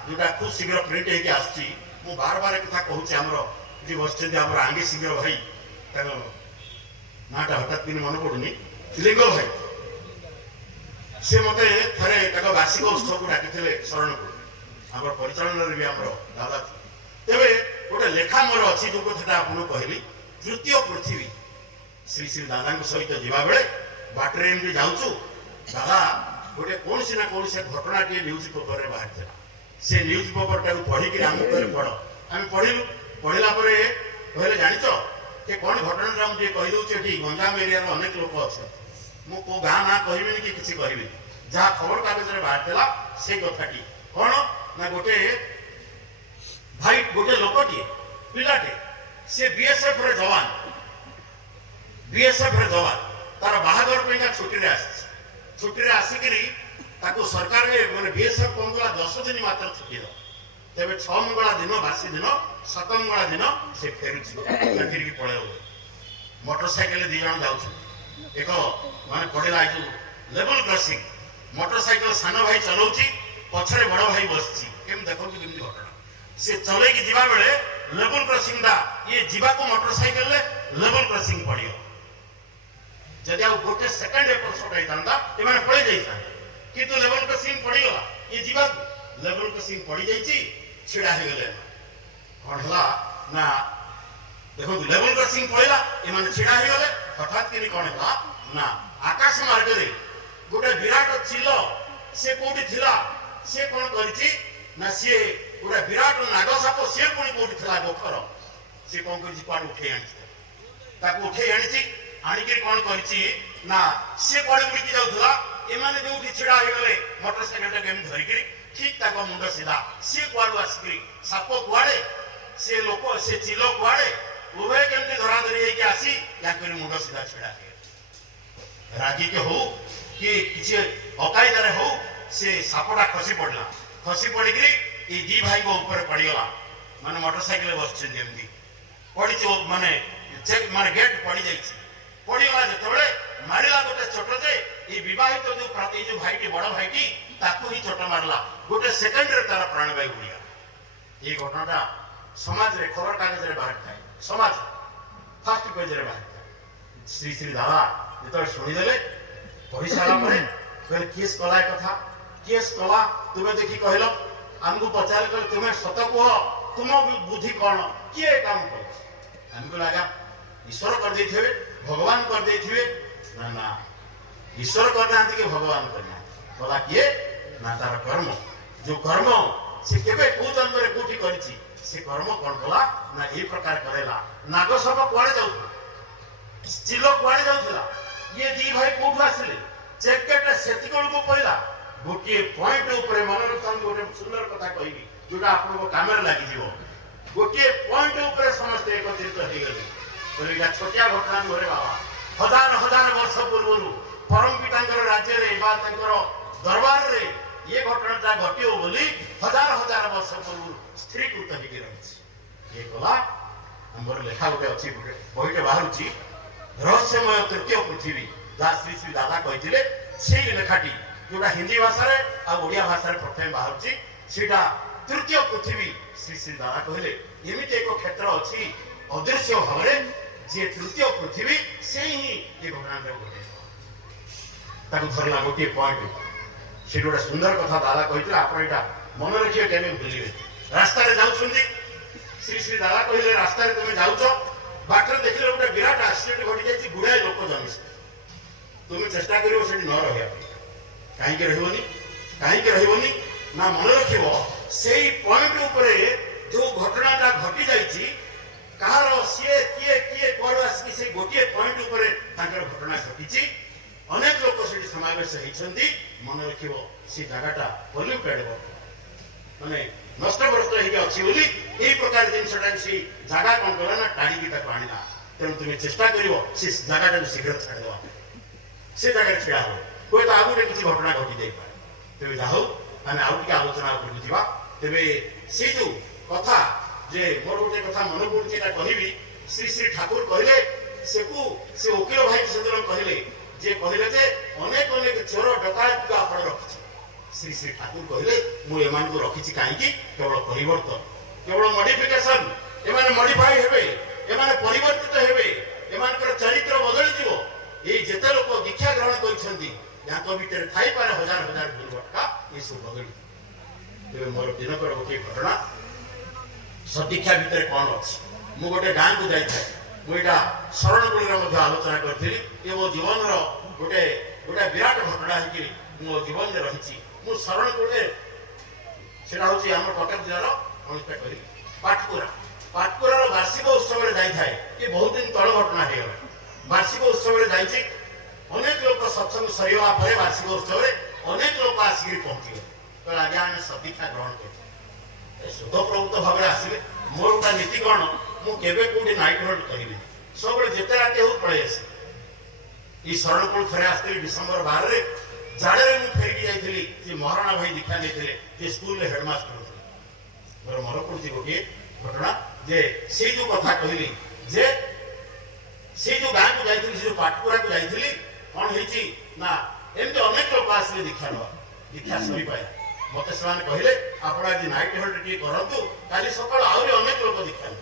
जोटा खूब शीघ्र प्रिंट होगी आछि मु बार बार कथा कहूछि हमर जे बसचंती हमर आंगे शीघ्र भाई ताको नाटा हठात दिन मन पडुनी लिंग भाई से मते थरे ताको वार्षिक उत्सव को डाकिथिले शरणपुर हमर परिचालन रे भी हमर दादा तेबे गोटे लेखा मोर अछि जो कथा आपन कहली तृतीय पृथ्वी श्री श्री दादा को सहित जीवा बेले बाटरे एमडी जाउछु दादा गोटे कोन सिना कोन से घटना के न्यूज पेपर रे बाहर थिला से न्यूज पेपर टा पढी कि हम करे पढ हम पढिलु पढिला परे कहले जानिचो के कोन घटना हम जे कहि दउ छेठी गंजाम एरिया रो अनेक लोक अछि मु को गाँ ना कहबेनी कि किसी कहबेनी जहाँ खबर कागज रे बाहर देला से कथाटी कोन ना गोटे भाई गोटे लोकटी पिलाटे से बीएसएफ रे जवान तार बाहागर पेगा छुट्टी रे आसिकरी ताको सरकार रे माने बीएसएफ कोंगला 10 दिन मात्र छुट्टी दो तेबे 6 मंगला दिन बासी दिन 7 मंगला दिन से फेरुछि फिर की पळे मोटरसाइकिल दी जण जाउछ एक माने पड़ेला जो लेवल क्रॉसिंग मोटरसाइकिल सानो भाई चलाउची पछरे बड़ भाई बसची केम देखो कि केमती घटना से चले की जीवा बेले लेवल क्रॉसिंग दा ये जीवा को मोटरसाइकिल ले लेवल क्रॉसिंग पड़ियो जदि आ गोटे सेकंड एपर सटाई तांदा ए माने पळे जाईता किंतु लेवल क्रॉसिंग पड़ी गला ये जीवा लेवल क्रॉसिंग पड़ी जाईची छिड़ा हे गेले कोन हला ना देखो लेवल क्रॉसिंग पड़िला ए माने छिड़ा हे गेले हठात कि कोन हला ना आकाश मार्ग रे गोटे विराट चिल से कोठी थिला से कोन करिछि ना से गोटे विराट नागसाप से कोनी कोठी थिला गोखर से कोन करिछि पाड उठे आनि ताको उठे आनी आनिक कौन कर ना सी कड़े उड़ी जाऊला एमाने जो छिड़ा हो गले मोटरसाइकेल केमी धरिकी ठीक ताको मुंड सीधा सी कुआड़ू आसिक साप कुआड़े से लोक से चिल कुआड़े उभय केमती धरा धरी आसी या मुंड सीधा छिड़ा रागी के हो कि किसी अकायदारे हो से सापटा खसी पड़ला खसी पड़िकी ये दी भाई को ऊपर पड़गला माने मोटरसाइकेल बस पड़ी माने चेक माने गेट पड़ पड़गला जो मारिला गोटे छोटे ये विवाहित जो भाईटी बड़ भाईटी ताकू ही छोट मारला गोटे सेकेंड रे तार प्राणवायु उड़ीगला। ये घटनाटा समाज रे खबर कागज रे बाहर थाए समाज फर्स्ट पेज रे बाहर थाए। श्री श्री दादा जो शुणीदे पढ़ी सारा कहले केस कला कथा केस कला तुम्हें देखी कहल आमको पचारे कहले तुम्हें सत कह तुम बुद्धि कौन किए काम कर आमको लगा ईश्वर कर देथिबे भगवान कर देथिबे ना ना ईश्वर करना कि भगवान करना कला किए ना तार कर्म जो कर्म से केबे को जन्म रे कोठी करिछि से कर्म कौन कला ना ए प्रकार करेला नाग सब कुआड़े जाउथला चिलो कुआड़े जाउथला ये दी भाई कोठु आसिले जैकेट सेतिकल को पइला गोटे पॉइंट ऊपर मन रखन गोटे सुंदर कथा कहबी जोटा आपन कामर लागि जीवो गोटे पॉइंट ऊपर समस्त एकत्रित हो गले बोलिया छोटिया घटना मोरे बाबा हजार हजार वर्ष पूर्व परम पितांकर राज्य रे बा तंकर दरबार रे ये घटनाटा घटियो बोली हजार हजार वर्ष पूर्व स्त्रीकृत होगी रही ये कला हमर लेखा गोटे अच्छी बहीटे बाहरुची रहस्यमय तृतीय पृथ्वी जहाँ श्री श्री दादा कहते से लेखाटी जोटा हिंदी भाषा आ ओडिया भाषा प्रथम बाहर सीटा तृतीय पृथ्वी श्री श्री दादा कहले एमती एक क्षेत्र अच्छी अदृश्य भाव जी तृतीय पृथ्वी से ही ये घटना घटे धरला गोटे पॉइंट से गोटे सुंदर कथा दादा कहते आप मन रखिए केमे भूलिए रास्तार जाऊँ श्री श्री दादा कहले रास्तार तुम जाऊच बाटर देखिले गोटे विराट एक्सीडेंट घटी जाए गुड़ाए लोक जमी तुम्हें चेष्टा कर न रहा कहीं रही ना मन रखिब से पॉइंट उपरे जो घटनाटा घटी जाइए कहार सी किए किए कौन आसिक से गोटे पॉइंट उपरे घटना घटी अनेक लोक से समावेश होती मन रखिब से जगटा पल्यूटेड माने नष्टग्रस्त अच्छी बोली यही प्रकार जिनसा से जगह कौन कला ना टाणी आना तेणु तुम्हें चेष्टा कर जगटा शीघ्र छाड़देवा से जगह छिड़ा हो कोई तो आगे किसी घटना घटी जाए तेज जा आम आउ टे आलोचना करवा तेरे से जो कथा जे मोर गोटे कथा मन पड़ी कहबी श्री श्री ठाकुर कहले से वकील भाई से कहले जे कहले जे अनेक अनेक चोर डकायत को आपण रखी श्री श्री ठाकुर कहले मु एमान को रखी कहीं केवल परिवर्तन केवल मॉडिफिकेशन एमाने मॉडिफाई हेबे एमाने परिवर्तित हेबे एमानकर चरित्र बदली जीवो ये जेते लोक दीक्षा ग्रहण करछंती याको भीतर थाई पारे हजार हजार भूल भटका ये सब बदली तेरे मोर दिनकर गोटे घटना सदीक्षा भीतर कौन अच्छी मु गोटे गाँ को जाई मुझा शरणगुड़ी में आलोचना करी ये मो जीवन गोटे गोटे विराट घटना है मो जीवन में रही मु शरणगुड़ी से आम कटक जिलार करी पाटकुरा पाटकुरार वार्षिक उत्सव जाए ये बहुत दिन तल घटना हो गला वार्षिक उत्सव जाइए अनेक लोक सत्संग सरीगला वार्षिक उत्सव अनेक लोक आसिक पहुंची गए आज्ञा आम सदीक्षा ग्रहण कर स्वतःप्रवृत्त भाव आसवे मोर गोटा नीति कौन मुझे कौटी नाइट होल्ड करी सब जिते राति हो पड़े आसे ये शरणकूल थे आसती डिसेम्बर 12 जाड़े मुझे फेरिकी जाइली महाराणा भाई दीक्षा नहीं स्कूल हेडमास्टर थे मोर मन पड़ी गोटे घटना जे से जो कथा कहली जे से जो गाँ को जाइली जो पाटकुरा को जाइली कौन है ना एमती अनेक लोक आसले दीक्षा दीक्षा सरी पाए मत से कहले आप आज नाइट होल्ड टे करूँ काली सकाल आहरी अनेक लोक दीक्षा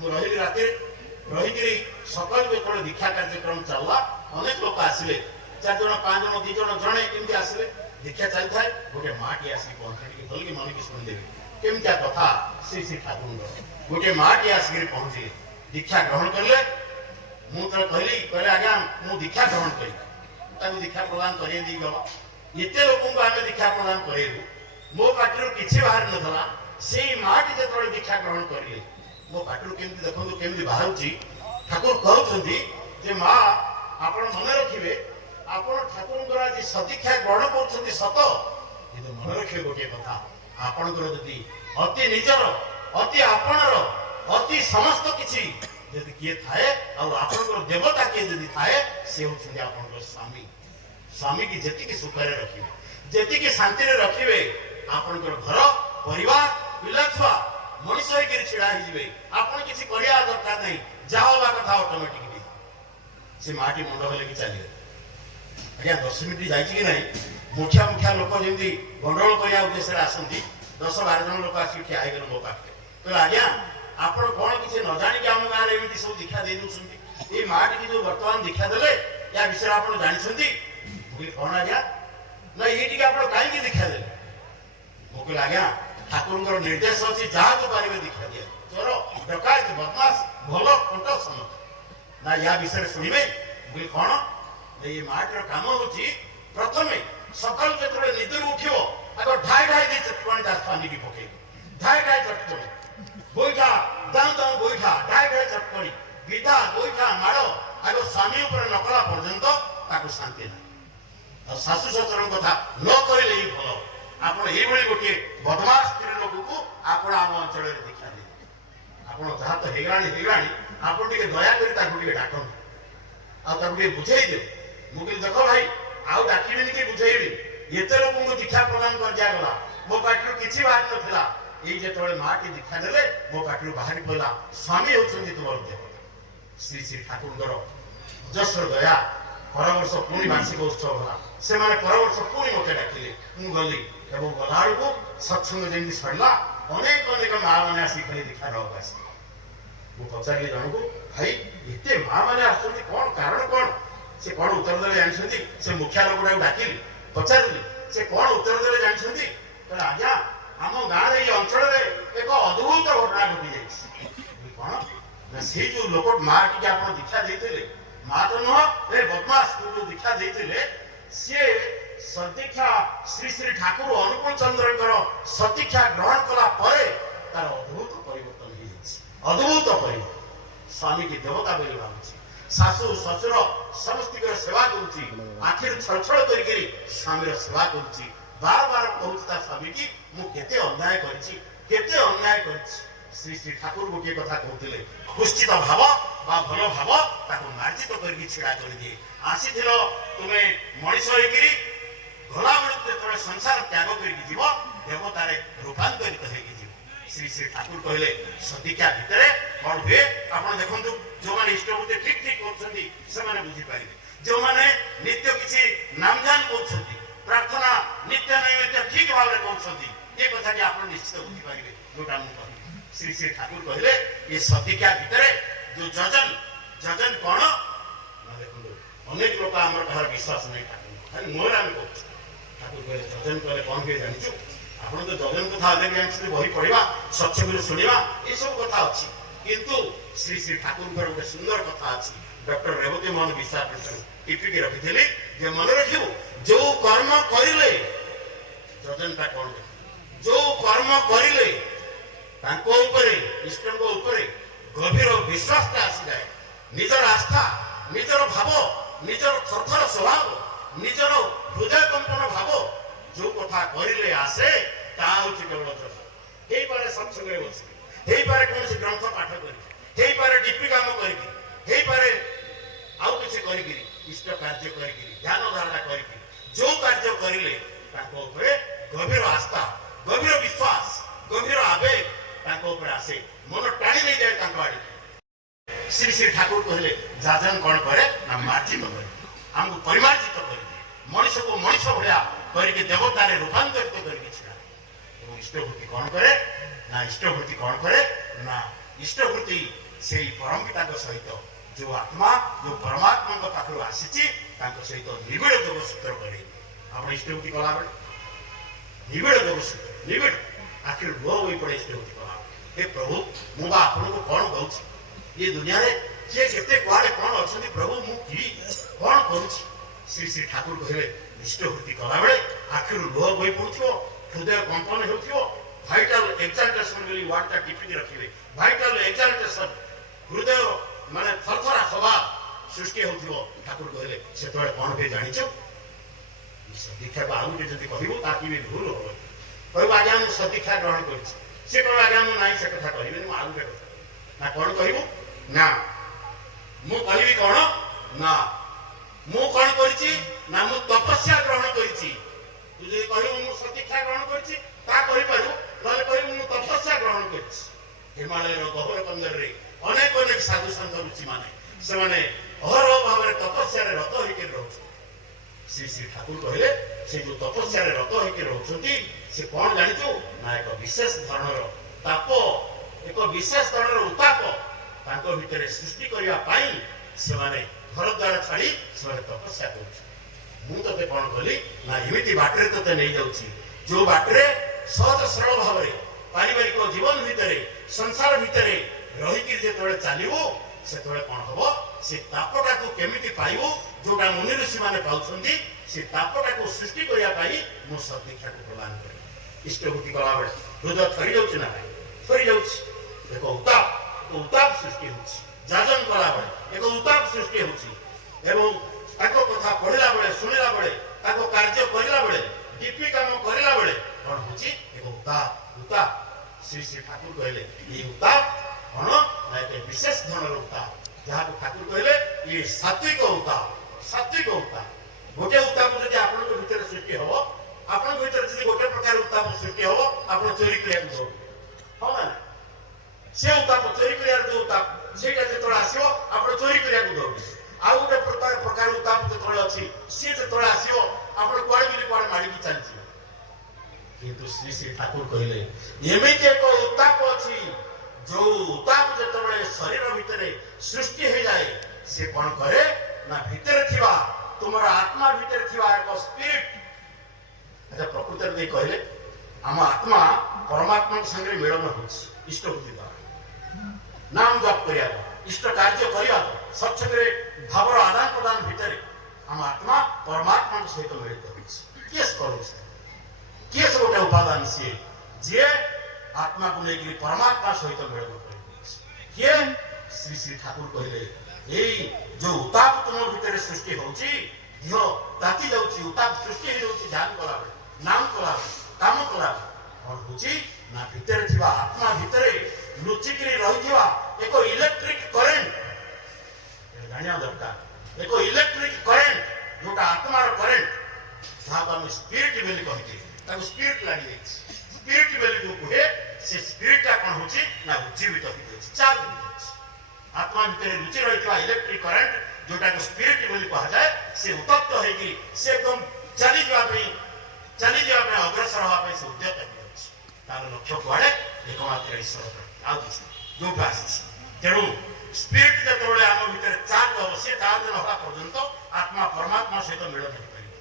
मुझे राति रही सकाल जो दीक्षा कार्यक्रम चलला अनेक लोक आसिले 4 जन 5 जन 2 जन जड़े कमी आसिले दीक्षा चली था गोटे माटी आसिक पहुंचे भल की मन की शुणिदेवी केमतिया कथा श्री श्री ठाकुर गोटे माटी आसिक पहुंचे दीक्षा ग्रहण कले मुझे कहली कहले आज्ञा मु दीक्षा ग्रहण करी दीक्षा प्रदान कर गला एत लोक आम दीक्षा प्रदान करूँ मो पार्टी किसी बाहर नाला से माटी जो दीक्षा ग्रहण करें मो पार्टी केमती देखो केमती बाहर ଠାକୁର କହୁଛନ୍ତି ଯେ ମା ଆପଣ ମନେ ରଖିବେ ଆପଣ ଠାକୁରଙ୍କର ଆଜି ସଦୀକ୍ଷା ଗ୍ରହଣ କରୁଛନ୍ତି ସତ, କିନ୍ତୁ ମନେ ରଖିବେ ଗୋଟିଏ କଥା, ଆପଣଙ୍କର ଯଦି ଅତି ନିଜର ଅତି ଆପଣର ଅତି ସମସ୍ତ କିଛି ଯଦି କିଏ ଥାଏ ଆଉ ଆପଣଙ୍କର ଦେବତା କିଏ ଯଦି ଥାଏ ସେ ହେଉଛନ୍ତି ଆପଣଙ୍କର ସ୍ୱାମୀ। ସ୍ୱାମୀ କି ଯେତିକି ସୁଖରେ ରଖିବେ ଯେତିକି ଶାନ୍ତିରେ ରଖିବେ ଆପଣଙ୍କର ଘର ପରିବାର ପିଲା ଛୁଆ ମଣିଷ ହେଇକିରି ଛିଡା ହେଇଯିବେ, ଆପଣ କିଛି କରିବା ଦରକାର ନାହିଁ, ଯାହା ହବା କଥା ଅଟୋମେଟିକ ସେ ମାଟି ମୁଣ୍ଡ ହେଲେକି ଚାଲିବେ। ଆଜ୍ଞା 10 ମିନିଟ୍ ଯାଇଛି କି ନାହିଁ, ମୁଖିଆ ଲୋକ ଯେମିତି ଗଣ୍ଡଗୋଳ କରିବା ଉଦ୍ଦେଶ୍ୟରେ ଆସନ୍ତି 10-12 ଜଣ ଲୋକ ଆସିକି ଠିଆ ହେଇଗଲେ ମୋ ପାଖରେ କହିଲେ ଆଜ୍ଞା ଆପଣ କଣ କିଛି ନ ଜାଣିକି ଆମ ଗାଁରେ ଏମିତି ସବୁ ଦୀକ୍ଷା ଦେଇ ଦଉଛନ୍ତି, ଏଇ ମାଟିକି ଯୋଉ ବର୍ତ୍ତମାନ ଦୀକ୍ଷା ଦେଲେ ୟା ବିଷୟରେ ଆପଣ ଜାଣିଛନ୍ତି? ମୁଁ କହିଲି କଣ ଆଜ୍ଞା, ନା ଏଇଟିକି ଆପଣ କାହିଁକି ଦୀକ୍ଷା ଦେଲେ? ମୁଁ କହିଲି ଆଜ୍ଞା ଠାକୁରଙ୍କର ନିର୍ଦ୍ଦେଶ ଅଛି ଯାହାକୁ ପାରିବେ ଦୀକ୍ଷା ଦିଆ, ଚୋର ଡକାୟତ ବଦମାସ ଭଲ ଖୋଟ ସମସ୍ତ ନା ୟା ବିଷୟରେ ଶୁଣିବେ? ମୁଁ କହିଲି କଣ? এই ମାଟିର କାମ ହଉଛି ପ୍ରଥମେ ସକାଳୁ ଯେତେବେଳେ ନିଦରୁ ଉଠିବ ଆଗ ଢାଇ ଦେଇ ଚଟକଣି ତା ସ୍ୱାମୀକି ପକେଇବ, ଢାଇ ଚଟକଣି ଗୋଇଠା ଦାଉ ଗୋଇଠା ଢାଇ ଚଟକଣି ବିଧା ଗୋଇଠା ମାଡ଼ ଆଗ ସ୍ୱାମୀ ଉପରେ ନକଲା ପର୍ଯ୍ୟନ୍ତ ତାକୁ ଶାନ୍ତି ନାହିଁ। ଆଉ ଶାଶୁ ଶ୍ୱଶୁରଙ୍କ କଥା ନ କହିଲେ ହିଁ ଭଲ। ଆପଣ ଏଇଭଳି ଗୋଟିଏ ବଦମାସ ସ୍ତ୍ରୀ ଲୋକକୁ ଆପଣ ଆମ ଅଞ୍ଚଳରେ ଦୀକ୍ଷା ଦେଇଦେବେ। ଆପଣ ଯାହା ତ ହେଇଗଲାଣି ଆପଣ ଟିକେ ଦୟାକରି ତାକୁ ଟିକେ ଡାକନ୍ତୁ ଆଉ ତାକୁ ଟିକେ ବୁଝେଇଦେବେ। ମୁଁ କହିଲି ଦେଖ ଭାଇ ଆଉ ଡାକିବିନି କି ବୁଝେଇବି, ଏତେ ଲୋକଙ୍କୁ ଦୀକ୍ଷା ପ୍ରଦାନ କରି ଦିଆଗଲା, ମୋ ପାଟିରୁ କିଛି ବାହାରି ନଥିଲା, ଏଇ ଯେତେବେଳେ ମାଟି ଦୀକ୍ଷା ଦେଲେ ମୋ ପାଟିରୁ ବାହାରି ପଡ଼ିଲା ସ୍ୱାମୀ ହେଉଛନ୍ତି ତୁମର ଦେବତା। ଶ୍ରୀ ଶ୍ରୀ ଠାକୁରଙ୍କର ଅଜସ୍ର ଦୟା, ପରବର୍ଷ ପୁଣି ବାର୍ଷିକ ଉତ୍ସବ ହେଲା, ସେମାନେ ପରବର୍ଷ ପୁଣି ମୋତେ ଡାକିଲେ, ମୁଁ ଗଲି ଏବଂ ଗଲାବେଳକୁ ସତ୍ସଙ୍ଗ ଯେମିତି ସରିଲା ଅନେକ ମା ମାନେ ଆସି ଖାଲି ଦୀକ୍ଷା ନେବାକୁ ଆସିଲେ। ମୁଁ ପଚାରିଲି ଜଣକୁ ଭାଇ ଏତେ ମା ମାନେ ଆସୁଛନ୍ତି କଣ କାରଣ କଣ? ସେ କଣ ଉତ୍ତର ଦେଲେ ଜାଣିଛନ୍ତି? ସେ ମୁଖିଆ ଲୋକଟାକୁ ଡାକିଲି ପଚାରିଲି ସେ କଣ ଉତ୍ତର ଦେଲେ ଜାଣିଛନ୍ତି? କହିଲେ ଆଜ୍ଞା ଆମ ଗାଁରେ ଏଇ ଅଞ୍ଚଳରେ ଏକ ଅଦ୍ଭୁତ ଘଟଣା ଘଟି ଯାଇଛି। କଣ ନା ସେଇ ଯୋଉ ଲୋକ ମା ଟିକେ ଆପଣ ଦୀକ୍ଷା ଦେଇଥିଲେ, ମା ତ ନୁହଁ ଏ ବଦମାସ ଯୋଉ ଦୀକ୍ଷା ଦେଇଥିଲେ, ସିଏ ସଦୀକ୍ଷା ଶ୍ରୀ ଶ୍ରୀ ଠାକୁର ଅନୁକୂଳ ଚନ୍ଦ୍ରଙ୍କର ସଦୀକ୍ଷା ଗ୍ରହଣ କଲା ପରେ ତାର ଅଦ୍ଭୁତ ପରିବର୍ତ୍ତନ ହେଇଯାଇଛି। ଅଦ୍ଭୁତ ପରିବର୍ତ୍ତନ, ସ୍ୱାମୀ କି ଦେବତା ବୋଲି ଭାବୁଛି, ଶାଶୁ ଶ୍ୱଶୁର ସମସ୍ତଙ୍କର ସେବା କରୁଛି, ଆଖିରୁ ଛଳଛଳ କରିକି ସ୍ୱାମୀର ସେବା କରୁଛି, ବାର କହୁଛି ତା ସ୍ୱାମୀ କି ମୁଁ କେତେ ଅନ୍ୟାୟ କରିଛି। ଶ୍ରୀ ଶ୍ରୀ ଠାକୁର ଗୋଟିଏ କଥା କହୁଥିଲେ, ପୁଷ୍ଟିତ ଭାବ ବା ଭଲ ଭାବ ତାକୁ ମାର୍ଜିତ କରିକି ଛିଡା କରିଦିଏ। ଆସିଥିଲ ତୁମେ ମଣିଷ ହେଇକିରି, ଗଲାବେଳକୁ ଯେତେବେଳେ ସଂସାର ତ୍ୟାଗ କରିକି ଯିବ ଦେବତାରେ ରୂପାନ୍ତରିତ ହେଇକି ଯିବ। ଶ୍ରୀ ଶ୍ରୀ ଠାକୁର କହିଲେ ସଦୀକ୍ଷା ଭିତରେ କଣ ହୁଏ ଆପଣ ଦେଖନ୍ତୁ, ଯୋଉମାନେ ଇଷ୍ଟଭୂତି ଠିକ କରୁଛନ୍ତି ସେମାନେ ବୁଝିପାରିବେ, ଯୋଉମାନେ ନିତ୍ୟ କିଛି ନାମଜାନ କରୁଛନ୍ତି, ପ୍ରାର୍ଥନା ନିତ୍ୟ ନୈମିତ୍ୟ ଠିକ ଭାବରେ କରୁଛନ୍ତି, ଏ କଥାଟି ଆପଣ ନିଶ୍ଚିତ ବୁଝିପାରିବେ ଯୋଉଟା ମୁଁ କହିବି। ଶ୍ରୀ ଶ୍ରୀ ଠାକୁର କହିଲେ ଏ ସଦୀକ୍ଷା ଭିତରେ ଯୋଉ ଯଜନ କଣ ନା ଦେଖନ୍ତୁ ଅନେକ ଲୋକ ଆମର କାହାର ବିଶ୍ୱାସ ନାହିଁ ଠାକୁର ଖାଲି ମୋର ଆମେ କହୁଛୁ। ଠାକୁର କହିଲେ ଯଜନ କଲେ କଣ ହୁଏ ଜାଣିଛୁ? ଆପଣ ତ ଯଜନ କଥା ଅନେକ ଜାଣିଛନ୍ତି, ବହି ପଢିବା ସତ୍ସଙ୍ଗରୁ ଶୁଣିବା ଏସବୁ କଥା ଅଛି, କିନ୍ତୁ ଶ୍ରୀ ଶ୍ରୀ ଠାକୁରଙ୍କର ଗୋଟେ ସୁନ୍ଦର କଥା ଅଛି, ଡକ୍ଟର ରେବତୀ ମୋହନ ବିଶ୍ୱାସ ଟିପିକି ରଖିଥିଲି ଯେ ମନେ ରଖିବୁ ଯୋଉ କର୍ମ କରିଲେ ଯଜନଟା କଣ, ଯୋଉ କର୍ମ କରିଲେ ତାଙ୍କ ଉପରେ ଇଷ୍ଟଙ୍କ ଉପରେ ଗଭୀର ବିଶ୍ୱାସଟା ଆସିଯାଏ, ନିଜର ଆସ୍ଥା ନିଜର ଭାବ ନିଜର ଥରଥର ସ୍ୱଭାବ ନିଜର ହୃଦୟ କମ୍ପନ ଭାବ ଯୋଉ କଥା କରିଲେ ଆସେ ତାହା ହଉଛି କେବଳ ଯଜନ। ହେଇପାରେ ସତ୍ସଙ୍ଗରେ ବସି, ହେଇପାରେ କୌଣସି ଗ୍ରନ୍ଥ ପାଠ କରି, ହେଇପାରେ ଡିପି କାମ କରିକି, ହେଇପାରେ ଆଉ କିଛି କରିକିରି ଇଷ୍ଟ କାର୍ଯ୍ୟ କରିକିରି ଧ୍ୟାନ ଧାରଣା କରିକିରି ଯୋଉ କାର୍ଯ୍ୟ କରିଲେ ତାଙ୍କ ଉପରେ ଗଭୀର ଆସ୍ଥା ଗଭୀର ବିଶ୍ୱାସ ଗଭୀର ଆବେଗ ତାଙ୍କ ଉପରେ ଆସେ, ମନ ଟାଣି ନେଇଯାଏ ତାଙ୍କ ଆଡିକି। ଶ୍ରୀ ଶ୍ରୀ ଠାକୁର କହିଲେ ଯାଜନ କଣ କରେ ନା ମାର୍ଜିତ କରେ, ଆମକୁ ପରିମାର୍ଜିତ କରିଦିଏ, ମଣିଷକୁ ମଣିଷ ଭଳିଆ କରିକି ଦେବତାରେ ରୂପାନ୍ତରିତ କରିକି ଛିଡ଼ା। ଏବଂ ଇଷ୍ଟଭୂତି କଣ କରେ ନା ଇଷ୍ଟଭୂତି ସେଇ ପରମ ପିତାଙ୍କ ସହିତ ଯୋଉ ଆତ୍ମା ଯୋଉ ପରମାତ୍ମାଙ୍କ ପାଖରୁ ଆସିଛି ତାଙ୍କ ସହିତ ନିବିଡ଼ ଯୋଗସୂତ୍ର କରେ। ଆପଣ ଇଷ୍ଟଭୂତି କଲାବେଳେ ନିବିଡ଼ ଯୋଗସୂତ୍ର ନିବିଡ଼ ଆଖିରୁ ଲୁହ ହୋଇ ପଡେ ଇଷ୍ଟଭୂତି କଲା। ହେ ପ୍ରଭୁ ମୁଁ ବା ଆପଣଙ୍କୁ କଣ ଦଉଛି, ଏ ଦୁନିଆରେ କିଏ କେତେ କୁଆଡେ କଣ ଅଛନ୍ତି ପ୍ରଭୁ, ମୁଁ କି କଣ କରୁଛି? ଶ୍ରୀ ଶ୍ରୀ ଠାକୁର କହିଲେ ଇଷ୍ଟଭୂତି କଲାବେଳେ ଆଖିରୁ ଲୁହ ବୋହି ପଡୁଥିବ, ହୃଦୟ କମ୍ପନ ହେଉଥିବ, ଭାଇଟାଲ ଏକ୍ସାଲଟେସନ ବୋଲି ୱାର୍ଡଟା ଟିପିକି ରଖିବେ, ଭାଇଟାଲ ଏକ୍ସାଲଟେସନ, ହୃଦୟ ମାନେ ଥରଥରା ସ୍ୱଭାବ ସୃଷ୍ଟି ହେଉଥିବ ଠାକୁର କହିଲେ ସେତେବେଳେ କ'ଣ ହୁଏ ଜାଣିଛ? ସଦୀକ୍ଷାକୁ ଆଉ ଗୋଟେ ଯଦି କହିବୁ ତାକି ବି ଭୁଲ ହବ। କହିବୁ ଆଜ୍ଞା ମୁଁ ସଦୀକ୍ଷା ଗ୍ରହଣ କରିଛି, ସେ କହିବ ଆଜ୍ଞା ମୁଁ ନାହିଁ ସେ କଥା କହିବିନି, ମୁଁ ଆଉ ଗୋଟେ କଥା ନା କ'ଣ କହିବୁ ନା ମୁଁ କହିବି କ'ଣ ନା ମୁଁ କ'ଣ କରିଛି ନା ମୁଁ ତପସ୍ୟା ଗ୍ରହଣ କରିଛି। ତୁ ଯଦି କହିବୁ ମୁଁ ସଦୀକ୍ଷା ଗ୍ରହଣ କରିଛି ତା କହିପାରୁ, ନହେଲେ କହିବୁ ମୁଁ ତପସ୍ୟା ଗ୍ରହଣ କରିଛି। ହିମାଳୟର ଗହ୍ୱର କନ୍ଦରରେ ଅନେକ ଅନେକ ସାଧୁ ସନ୍ଥ ଋଷି ମାନେ ସେମାନେ ଅହରହ ଭାବରେ ତପସ୍ୟାରେ ରତ ହେଇକି ରହୁଛନ୍ତି। ଶ୍ରୀ ଶ୍ରୀ ଠାକୁର କହିଲେ ସେ ଯୋଉ ତପସ୍ୟାରେ ରତ ହେଇକି ରହୁଛନ୍ତି ସେ କ'ଣ ଜାଣିଛୁ ନା ଏକ ବିଶେଷ ଧରଣର ତାପ, ଏକ ବିଶେଷ ଧରଣର ଉତ୍ତାପ ତାଙ୍କ ଭିତରେ ସୃଷ୍ଟି କରିବା ପାଇଁ ସେମାନେ ଘର ଦ୍ୱାର ଛାଡ଼ି ସେମାନେ ତପସ୍ୟା କରୁଛନ୍ତି। ମୁଁ ତତେ କ'ଣ କଲି ନା ଏମିତି ବାଟରେ ତତେ ନେଇଯାଉଛି ଯୋଉ ବାଟରେ ସହଜ ସରଳ ଭାବରେ ପାରିବାରିକ ଜୀବନ ଭିତରେ ସଂସାର ଭିତରେ ରହିକି ଯେତେବେଳେ ଚାଲିବୁ ସେତେବେଳେ କ'ଣ ହବ, ସେ ତାପଟାକୁ କେମିତି ପାଇବୁ ଯୋଉଟା ମୁନି ଋଷି ମାନେ ପାଉଛନ୍ତି, ସେ ତାପଟାକୁ ସୃଷ୍ଟି କରିବା ପାଇଁ ମୁଁ ସଦୀକ୍ଷାକୁ ପ୍ରଦାନ କରେ। ଇଷ୍ଟଭୂତି କଲାବେଳେ ହୃଦୟ ଥରି ଯାଉଛି ନା ନାହିଁ? ଥରି ଯାଉଛି। ଏକ ଉତ୍ତାପ ସୃଷ୍ଟି ହେଉଛି। ଯାଜନ କଲାବେଳେ ଏକ ଉତ୍ତାପ ସୃଷ୍ଟି ହେଉଛି ଏବଂ ତାଙ୍କ କଥା ପଢିଲା ବେଳେ ଶୁଣିଲା ବେଳେ ତାଙ୍କ କାର୍ଯ୍ୟ କରିଲା ବେଳେ ଡିପି କାମ କରିଲା ବେଳେ କ'ଣ ହେଉଛି ଏକ ଉତ୍ତାପ। ଶ୍ରୀ ଶ୍ରୀ ଠାକୁର କହିଲେ ଏଇ ଉତ୍ତାପ କ'ଣ ନା ଏକ ବିଶେଷ ଧରଣର ଉତ୍ତାପ, ଯାହାକୁ ଠାକୁର କହିଲେ ଇଏ ସାତ୍ଵିକ ଉତ୍ତାପ। ସାତ୍ଵିକ ଉତ୍ତାପ ଗୋଟେ ଉତ୍ତାପ ଯଦି ଆପଣଙ୍କ ଭିତରେ ସୃଷ୍ଟି ହବ, ଆପଣଙ୍କ ଭିତରେ ଯଦି ଗୋଟେ ପ୍ରକାର ଉତ୍ତାପ ସୃଷ୍ଟି ହବ ଆପଣ ଚୋରି କରିବାକୁ ଦୌଡ଼ିବେ, ହଁ ନା? ସେ ଉତ୍ତାପ ଚୋରି କରିବାର ଯୋଉ ଉତ୍ତାପ ସେଇଟା ଯେତେବେଳେ ଆସିବ ଆପଣ ଚୋରି କରିବାକୁ ଦୌଡ଼ିବେ। ଆଉ ଗୋଟେ ପ୍ରକାର ଉତ୍ତାପ ଯେତେବେଳେ ଅଛି ସିଏ ଯେତେବେଳେ ଆସିବ ଆପଣ କୁଆଡ଼େ ବୋଲି କୁଆଡ଼େ ମାଡ଼ିକି ଚାଲିଯିବେ। କିନ୍ତୁ ଶ୍ରୀ ଶ୍ରୀ ଠାକୁର କହିଲେ ଏମିତି ଏକ ଉତ୍ତାପ ଅଛି ଯୋଉ ଉତ୍ତାପ ଯେତେବେଳେ ଶରୀର ଭିତରେ ସୃଷ୍ଟି ହେଇଯାଏ ସେ କ'ଣ କରେ ନା ଭିତରେ ଥିବା ତୁମର ଆତ୍ମା ଭିତରେ ଥିବା ଏକ ସ୍ପିରିଟ, ଆଚ୍ଛା ପ୍ରକୃତରେ ଦେଇ କହିଲେ ଆମ ଆତ୍ମା ପରମାତ୍ମାଙ୍କ ସାଙ୍ଗରେ ମିଳନ ହେଉଛି ଇଷ୍ଟଭୂତି ଦ୍ୱାରା, ନାମ ଜପ କରିବା ଦ୍ୱାରା, ଇଷ୍ଟ କାର୍ଯ୍ୟ କରିବା ସତ୍ସଙ୍ଗରେ ଭାବର ଆଦାନ ପ୍ରଦାନ ଭିତରେ ଆମ ଆତ୍ମା ପରମାତ୍ମାଙ୍କ ସହିତ ମିଳିତ ହେଉଛି। କିଏ କରୁଛି? କିଏ ସେ ଗୋଟେ ଉପାଦାନ ସିଏ ଯିଏ ଆତ୍ମାକୁ ନେଇକି ପରମାତ୍ମା ସହିତ ମିଳନ କରିଛି। କିଏ? ଶ୍ରୀ ଶ୍ରୀ ଠାକୁର କହିଲେ ଏଇ ଯୋଉ ଉତ୍ତାପ ତୁମ ଭିତରେ ସୃଷ୍ଟି ହଉଛି, ଦେହ ତାତି ଯାଉଛି, ଉତ୍ତାପ ସୃଷ୍ଟି ହେଇଯାଉଛି ଧ୍ୟାନ କଲାବେଳେ, ନାମ କଲାବେଳେ, କାମ କଲାବେଳେ କ'ଣ ହଉଛି ନା ଭିତରେ ଥିବା ଆତ୍ମା ଭିତରେ ଲୁଚିକିରି ରହିଥିବା ଏକ ଇଲେକ୍ଟ୍ରିକ କରେଣ୍ଟ ଜାଣିବା ଦରକାର। ଏକ ଇଲେକ୍ଟ୍ରିକ କରେଣ୍ଟ ଯୋଉଟା ଆତ୍ମାର କରେଣ୍ଟ, ଯାହାକୁ ଆମେ ସ୍ପିରିଟ ବୋଲି କହିଛେ, ତାକୁ ସ୍ପିରିଟ ଲାଗିଯାଇଛି। ସ୍ପିରିଟ ବୋଲି ଯୋଉ କୁହେ ସେ ସ୍ପିରିଟଟା କ'ଣ ହଉଛି ନା ଉଜ୍ଜୀବିତ ହେଇଯାଇଛି, ଚାର୍ଜ ହେଇଯାଇଛି। ଆତ୍ମା ଭିତରେ ଲୁଚି ରହିଥିବା ଇଲେକ୍ଟ୍ରିକ କରେଣ୍ଟ ଯୋଉଟାକୁ ସ୍ପିରିଟ ବୋଲି କୁହାଯାଏ ସେ ଉତ୍ତପ୍ତ ହେଇକି ସେ ଏକଦମ ଚାଲିଯିବା ପାଇଁ ଅଗ୍ରସର ହେବା ପାଇଁ ସେ ଉଦ୍ୟତ ହେଇଯାଉଛି। ତାର ଲକ୍ଷ୍ୟ କୁଆଡ଼େ? ଏକମାତ୍ର ଈଶ୍ୱର ପ୍ରତି, ଆଉ କିଛି ଯୋଉଠୁ ଆସିଛି। ତେଣୁ ସ୍ପିରିଟ ଯେତେବେଳେ ଆମ ଭିତରେ ଚାର୍ଜ ହବ, ସେ ଚାର୍ଜ ନ ହେବା ପର୍ଯ୍ୟନ୍ତ ଆତ୍ମା ପରମାତ୍ମା ସହିତ ମିଳନ ହେଇପାରିବ।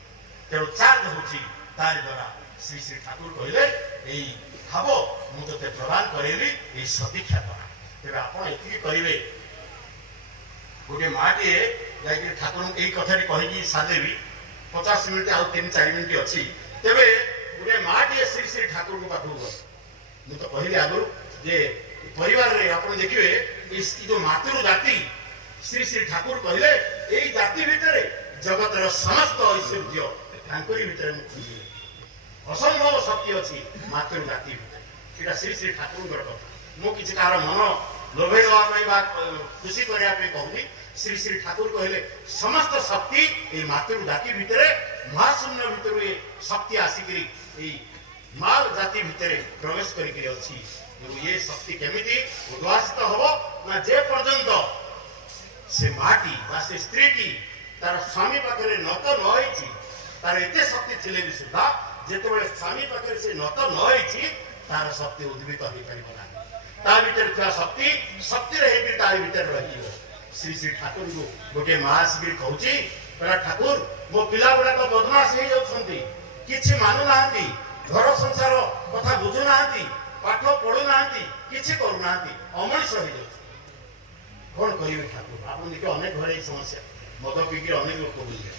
ତେଣୁ ଚାର୍ଜ ହଉଛି ତାରି ଦ୍ୱାରା। ଶ୍ରୀ ଶ୍ରୀ ଠାକୁର କହିଲେ ଏଇ ଭାବ ମୁଁ ତତେ ପ୍ରଦାନ କରେଇଲି ଏଇ ସଦୀକ୍ଷା ଦ୍ୱାରା। ତେବେ ଆପଣ ଏତିକି କରିବେ, ଗୋଟେ ମାଟିଏ ଯାଇକି ଠାକୁରଙ୍କୁ ଏଇ କଥାଟି କହିକି ସାରିଦେବି, 50 ମିନିଟ୍ ଆଉ 3-4 ମିନିଟ୍ ଅଛି। ତେବେ ଗୋଟେ ମାଟିଏ ଶ୍ରୀ ଶ୍ରୀ ଠାକୁରଙ୍କ ପାଖକୁ ଗଲେ, ମୁଁ ତ କହିଲି ଆଗରୁ ଯେ ପରିବାରରେ ଆପଣ ଦେଖିବେ ଏଇ ଯୋଉ ମାତୃ ଜାତି ଶ୍ରୀ ଶ୍ରୀ ଠାକୁର କହିଲେ ଏଇ ଜାତି ଭିତରେ ଜଗତର ସମସ୍ତ ଐଶ୍ୱର୍ଯ୍ୟ ତାଙ୍କରି ଭିତରେ ମୁଁ ଖୋଜିଲି। ଅସମ୍ଭବ ଶକ୍ତି ଅଛି ମାତୃ ଜାତି ଭିତରେ, ସେଟା ଶ୍ରୀ ଶ୍ରୀ ଠାକୁରଙ୍କର କଥା। ମୁଁ କିଛି କାହାର ମନ ଲୋଭେଇ ଦେବା ପାଇଁ ବା ଖୁସି କରିବା ପାଇଁ କହୁନି। ଶ୍ରୀ ଶ୍ରୀ ଠାକୁର କହିଲେ ସମସ୍ତ ଶକ୍ତି ଏଇ ମାତୃ ଜାତି ଭିତରେ, ମହାଶୂନ୍ୟ ଭିତରୁ ଏ ଶକ୍ତି ଆସିକିରି ଏଇ ମାଲ ଜାତି ଭିତରେ ପ୍ରବେଶ କରିକି ଅଛି। ଏବଂ ଏ ଶକ୍ତି କେମିତି ଉଦ୍ଭାସିତ ହବ ନା ଯେ ପର୍ଯ୍ୟନ୍ତ ସେ ମାଟି ବା ସେ ସ୍ତ୍ରୀଟି ତାର ସ୍ୱାମୀ ପାଖରେ ନତ ନ ହେଇଛି, ତାର ଏତେ ଶକ୍ତି ଥିଲେ ବି ସୁଦ୍ଧା ଯେତେବେଳେ ସ୍ୱାମୀ ପାଖରେ ସେ ନତ ନ ହେଇଛି ତାର ଶକ୍ତି ଉଦ୍ଭିତ ହେଇପାରିବ ନାହିଁ। ତା ଭିତରେ ଥିବା ଶକ୍ତି ଶକ୍ତିରେ ହେଇକି ତା ଭିତରେ ରହିଯିବ। ଶ୍ରୀ ଶ୍ରୀ ଠାକୁରଙ୍କୁ ଗୋଟିଏ ମା ଆସିକିରି କହୁଛି, କହିଲା ଠାକୁର ମୋ ପିଲା ଗୁଡାକ ବଦମାସ ହେଇଯାଉଛନ୍ତି, କିଛି ମାନୁନାହାନ୍ତି, ଘର ସଂସାର କଥା ବୁଝୁନାହାନ୍ତି, ପାଠ ପଢୁନାହାନ୍ତି, କିଛି କରୁନାହାନ୍ତି, ଅମଣିଷ ହେଇଯାଉଛି। କଣ କରିବେ ଠାକୁର? ଆପଣ ଦେଖିବେ ଅନେକ ଘରେ ଏଇ ସମସ୍ୟା, ମଦ ପିଇକି ଅନେକ ଲୋକ ବୁଲିବେ।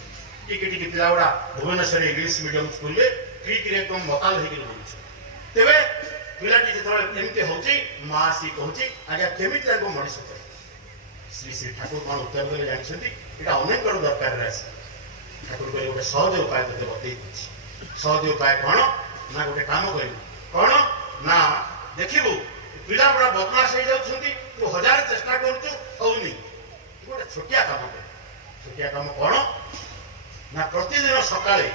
ଟିକେ ଟିକେ ପିଲା ଗୁଡା ଭୁବନେଶ୍ୱରରେ ଇଂଲିଶ ମିଡିୟମ ସ୍କୁଲରେ ଠିକରେ ଏକଦମ ମତାଲ ହେଇକି ବୁଲୁଛନ୍ତି। ତେବେ ପିଲାଟି ଯେତେବେଳେ ଏମିତି ହଉଛି, ମା ଆସି କହୁଛି ଆଜ୍ଞା କେମିତି ତାଙ୍କୁ ମଣିଷ କରିବେ? श्री श्री ठाकुर कौन उत्तर देले जानछंती एटा अनेकर दरकार राशि ठाकुर कहले गोटे सहज उपाय तते बतई दिछि सहज उपाय कौन ना गोटे काम करिबु कौन ना देखिबु पिला बड़ा बदमाश हो जाउछंती तू हजार चेष्टा करछु होउनी गोटे छोटिया काम कर छोटिया काम कौन ना प्रतिदिन सकाळे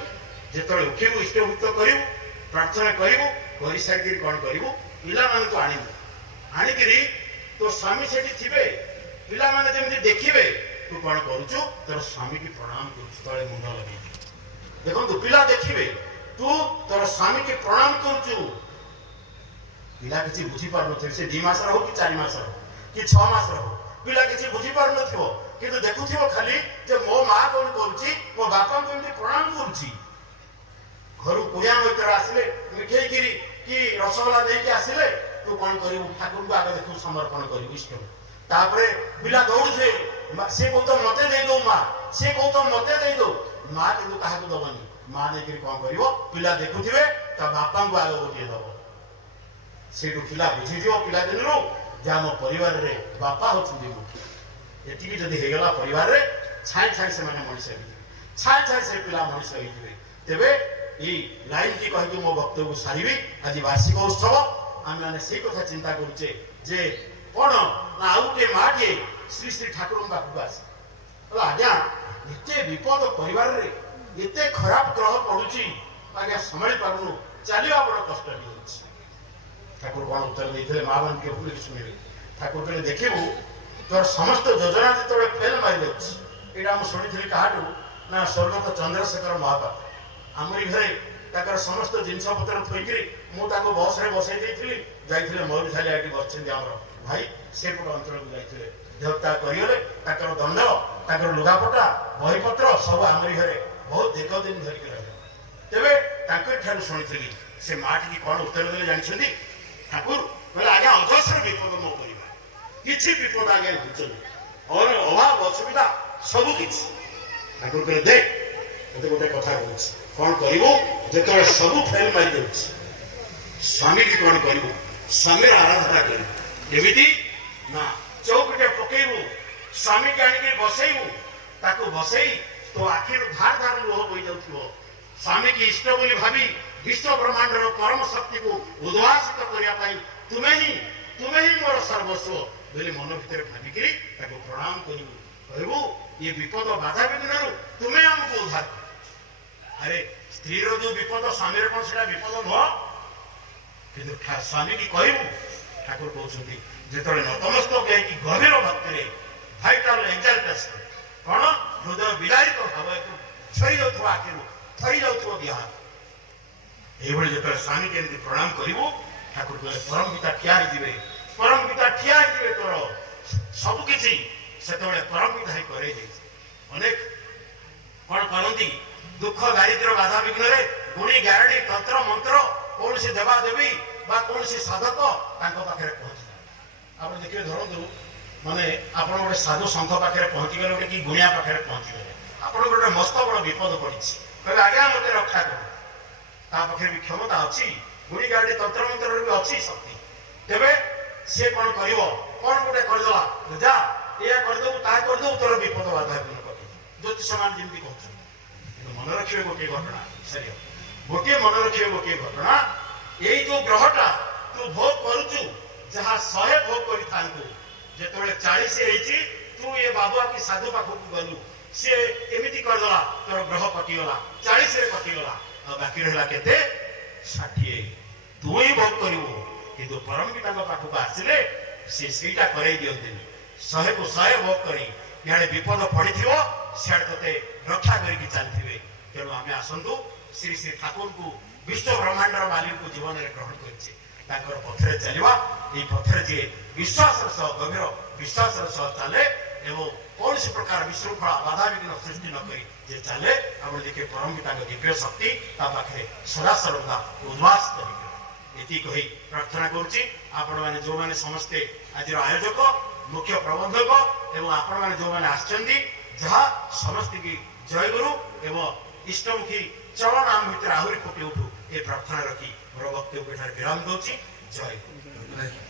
जेतळे उठिबु इष्टभूत करिबु प्रार्थना करिबु करि सारी कौन करिबु पिला मान को आनिबु आनिकरी तो स्वामी सेठी थिबे पिला माने जेमति देखिबे तू कौन करूछु तोर स्वामी की प्रणाम करूछु तळे मुंड लगे देखो तू पिला देखिबे तू तोर स्वामी की प्रणाम करूछु पिला किछि बुझी पार नथि से 2 मास रहो कि 4 मास रहो कि 6 मास रहो पिला किछि बुझी पार नथिबो किंतु देखुथिबो खाली जे मो मां कोन करूछि मो बापा को एमति प्रणाम करूछि घरु कुया मित्र आसिले मिठेई गिरी कि रसगोल्ला दे के आसिले तू कौन करिबु ठाकुर को आगे देखु समर्पण करिबु इष्ट तापरे पिला दौड़ से से को तो मते दे दो मां से को तो मते दे दो मां किंतु काहा को दबनी मां ने कि कोन करिवो पिला देखुथिबे ता बापा को आगे ओटे दबो सेटु पिला बुझी दियो पिला दिनरो जा मो परिवार रे बापा होछुंदी मु एतिकी जदी हेगला परिवार रे छाय छाय से माने मनुष्य हे छाय छाय से पिला मनुष्य हे जिवे तेबे ई लाइन की कहि मो वक्तव्य को सारिबी आज वार्षिक उत्सव आमे माने से कथा चिंता करूचे जे कोन ना आउटे मागे श्री श्री ठाकुर बापू आसी बोला आज्ञा एते विपद परिवार रे एते खराब ग्रह पडुची आज्ञा संभाली पारुनु चलिया बड़ कष्ट होउची ठाकुर कोन उत्तर देथिले मावन के भूल सुनिबे ठाकुर कहले देखिबु तोर समस्त योजना जेतोले फेल मारि देउची एटा हम सुनिथिली काहाटू ना स्वर्गत चंद्रशेखर महापात्र आमरी घरे ताकर समस्त जिनस पत्र थोइकरी मु ताको बस रे बसै देथिली जाइथिले मोर खाली आटी बसछिंदी हमर भाई सेपट अंचल को जाइथिले देवता करियले ताकर दंड ताकर लुगापटा बही पत्र सब आमरी घरे बहुत दीर्घ दिन धरि के रहले तेबे ताकर ठानु सुनिथिली से माटी की कोन उत्तर देले जानिछंदी ठाकुर बोले आज्ञा अजस्र विपद मो परिवार किछि विपद आज्ञा हुचन और अभाव असुविधा सब किछि ठाकुर कहले देख मते गोटे कथा कहूछि कौन करिवो जेतले सब फेल मारि देउछि स्वामी की कौन करिवो स्वामी आराधना करिवो एमिति ना चौकटे पकेइबो स्वामी के आनि के बसैबो ताको बसै तो आखिर धार धार लोह बोई जाउथिबो स्वामी की इष्ट बोली भाबी विश्व ब्रह्मांड रो परम शक्ति को उद्वासित करिया पाई तुमे ही मोर सर्वस्व बोली मन भीतर भाबी करी ताको प्रणाम करिवो कहबो ये विपद बाधा विघ्न तुमे हमको उद्धार अरे स्त्री रो जो विपद स्वामी रे कोन सेटा विपद न किंतु स्वामी की कहबो ठाकुर कहउछंती जेतले नतमस्तक गई कि गभीर भक्ति रे भाइटाल एक्साल्टेशन कोन हृदय विदारित भाव को छई जाउथो आखिरु थई जाउथो बिहार एभଳି जेतले स्वामी के प्रणाम करिवो ठाकुर कहले परम पिता ठिया हिजिबे तोर सब किछि सेतबेले परम पिता ही करे जे अनेक कोन करंती दुख दारिद्र बाधा विघ्न रे गुणी गारडी तंत्र मंत्र कौन से देवा देवी बा कौन से साधक तांको पाखरे पहुंची आप देखिए धरंतु माने आपण गोटे साधु संघ पाखरे पहुंची गले कि गुणिया पाखरे पहुंची गले आपण गोटे मस्त बड़ विपद पड़िछि कहले आज्ञा मते रक्षा कर ता पाखरे भी क्षमता अछि गुणी गारडी तंत्र मंत्र रे भी अछि शक्ति तेबे से कोन करिवो कोन गोटे करदला जा या कर दो ता कर दो तोर विपद बाधा विघ्न कर ज्योतिष मान जिंदगी कहछ मन रखिए गोटे घटना सरी गोटे मन रखिए गोटे घटना यही जो ग्रहटा तू भोग करुचु जहाँ 100 भोग करि थांतु जेतबेले 40 हेछि तू ये बाबा की साधु पाखु गलु से एमिति कर दला तोर ग्रह कटि गला 40 रे कटि गला आ बाकी रहला केते 60 तू ही भोग करिवो किंतु परम पिता को पाखु आसिले से सेटा करै दियंतिनी 100 को 100 भोग करी याडे विपद पड़िथिवो सियाड तते रक्षा करिकि चलथिबे तेणु आमे आसंतु श्री श्री ठाकुर को विश्व ब्रह्मांड मालिक को जीवन में ग्रहण करिछे ताकर पथरे चलिबा ए पथरे जे विश्वास सह गभीर विश्वास सह चले एवं कौन सी प्रकार विशृंखला बाधा विघ्न सृष्टि न करी जे चले हम देखे परम पिता दिव्य शक्ति ता पाखे सदा सर्वदा उद्वास करी एति कही प्रार्थना करूची आपण माने जो माने समस्ते आज आयोजक मुख्य प्रबंधक एवं आपण माने जो माने आछंदी जहा समस्त की जय गुरु एवं इष्टमुखी चरण आम भीतर आहरी फुटी उठू ये प्रार्थना रखी मोर वक्तव्य विराम दूची जय गुरु।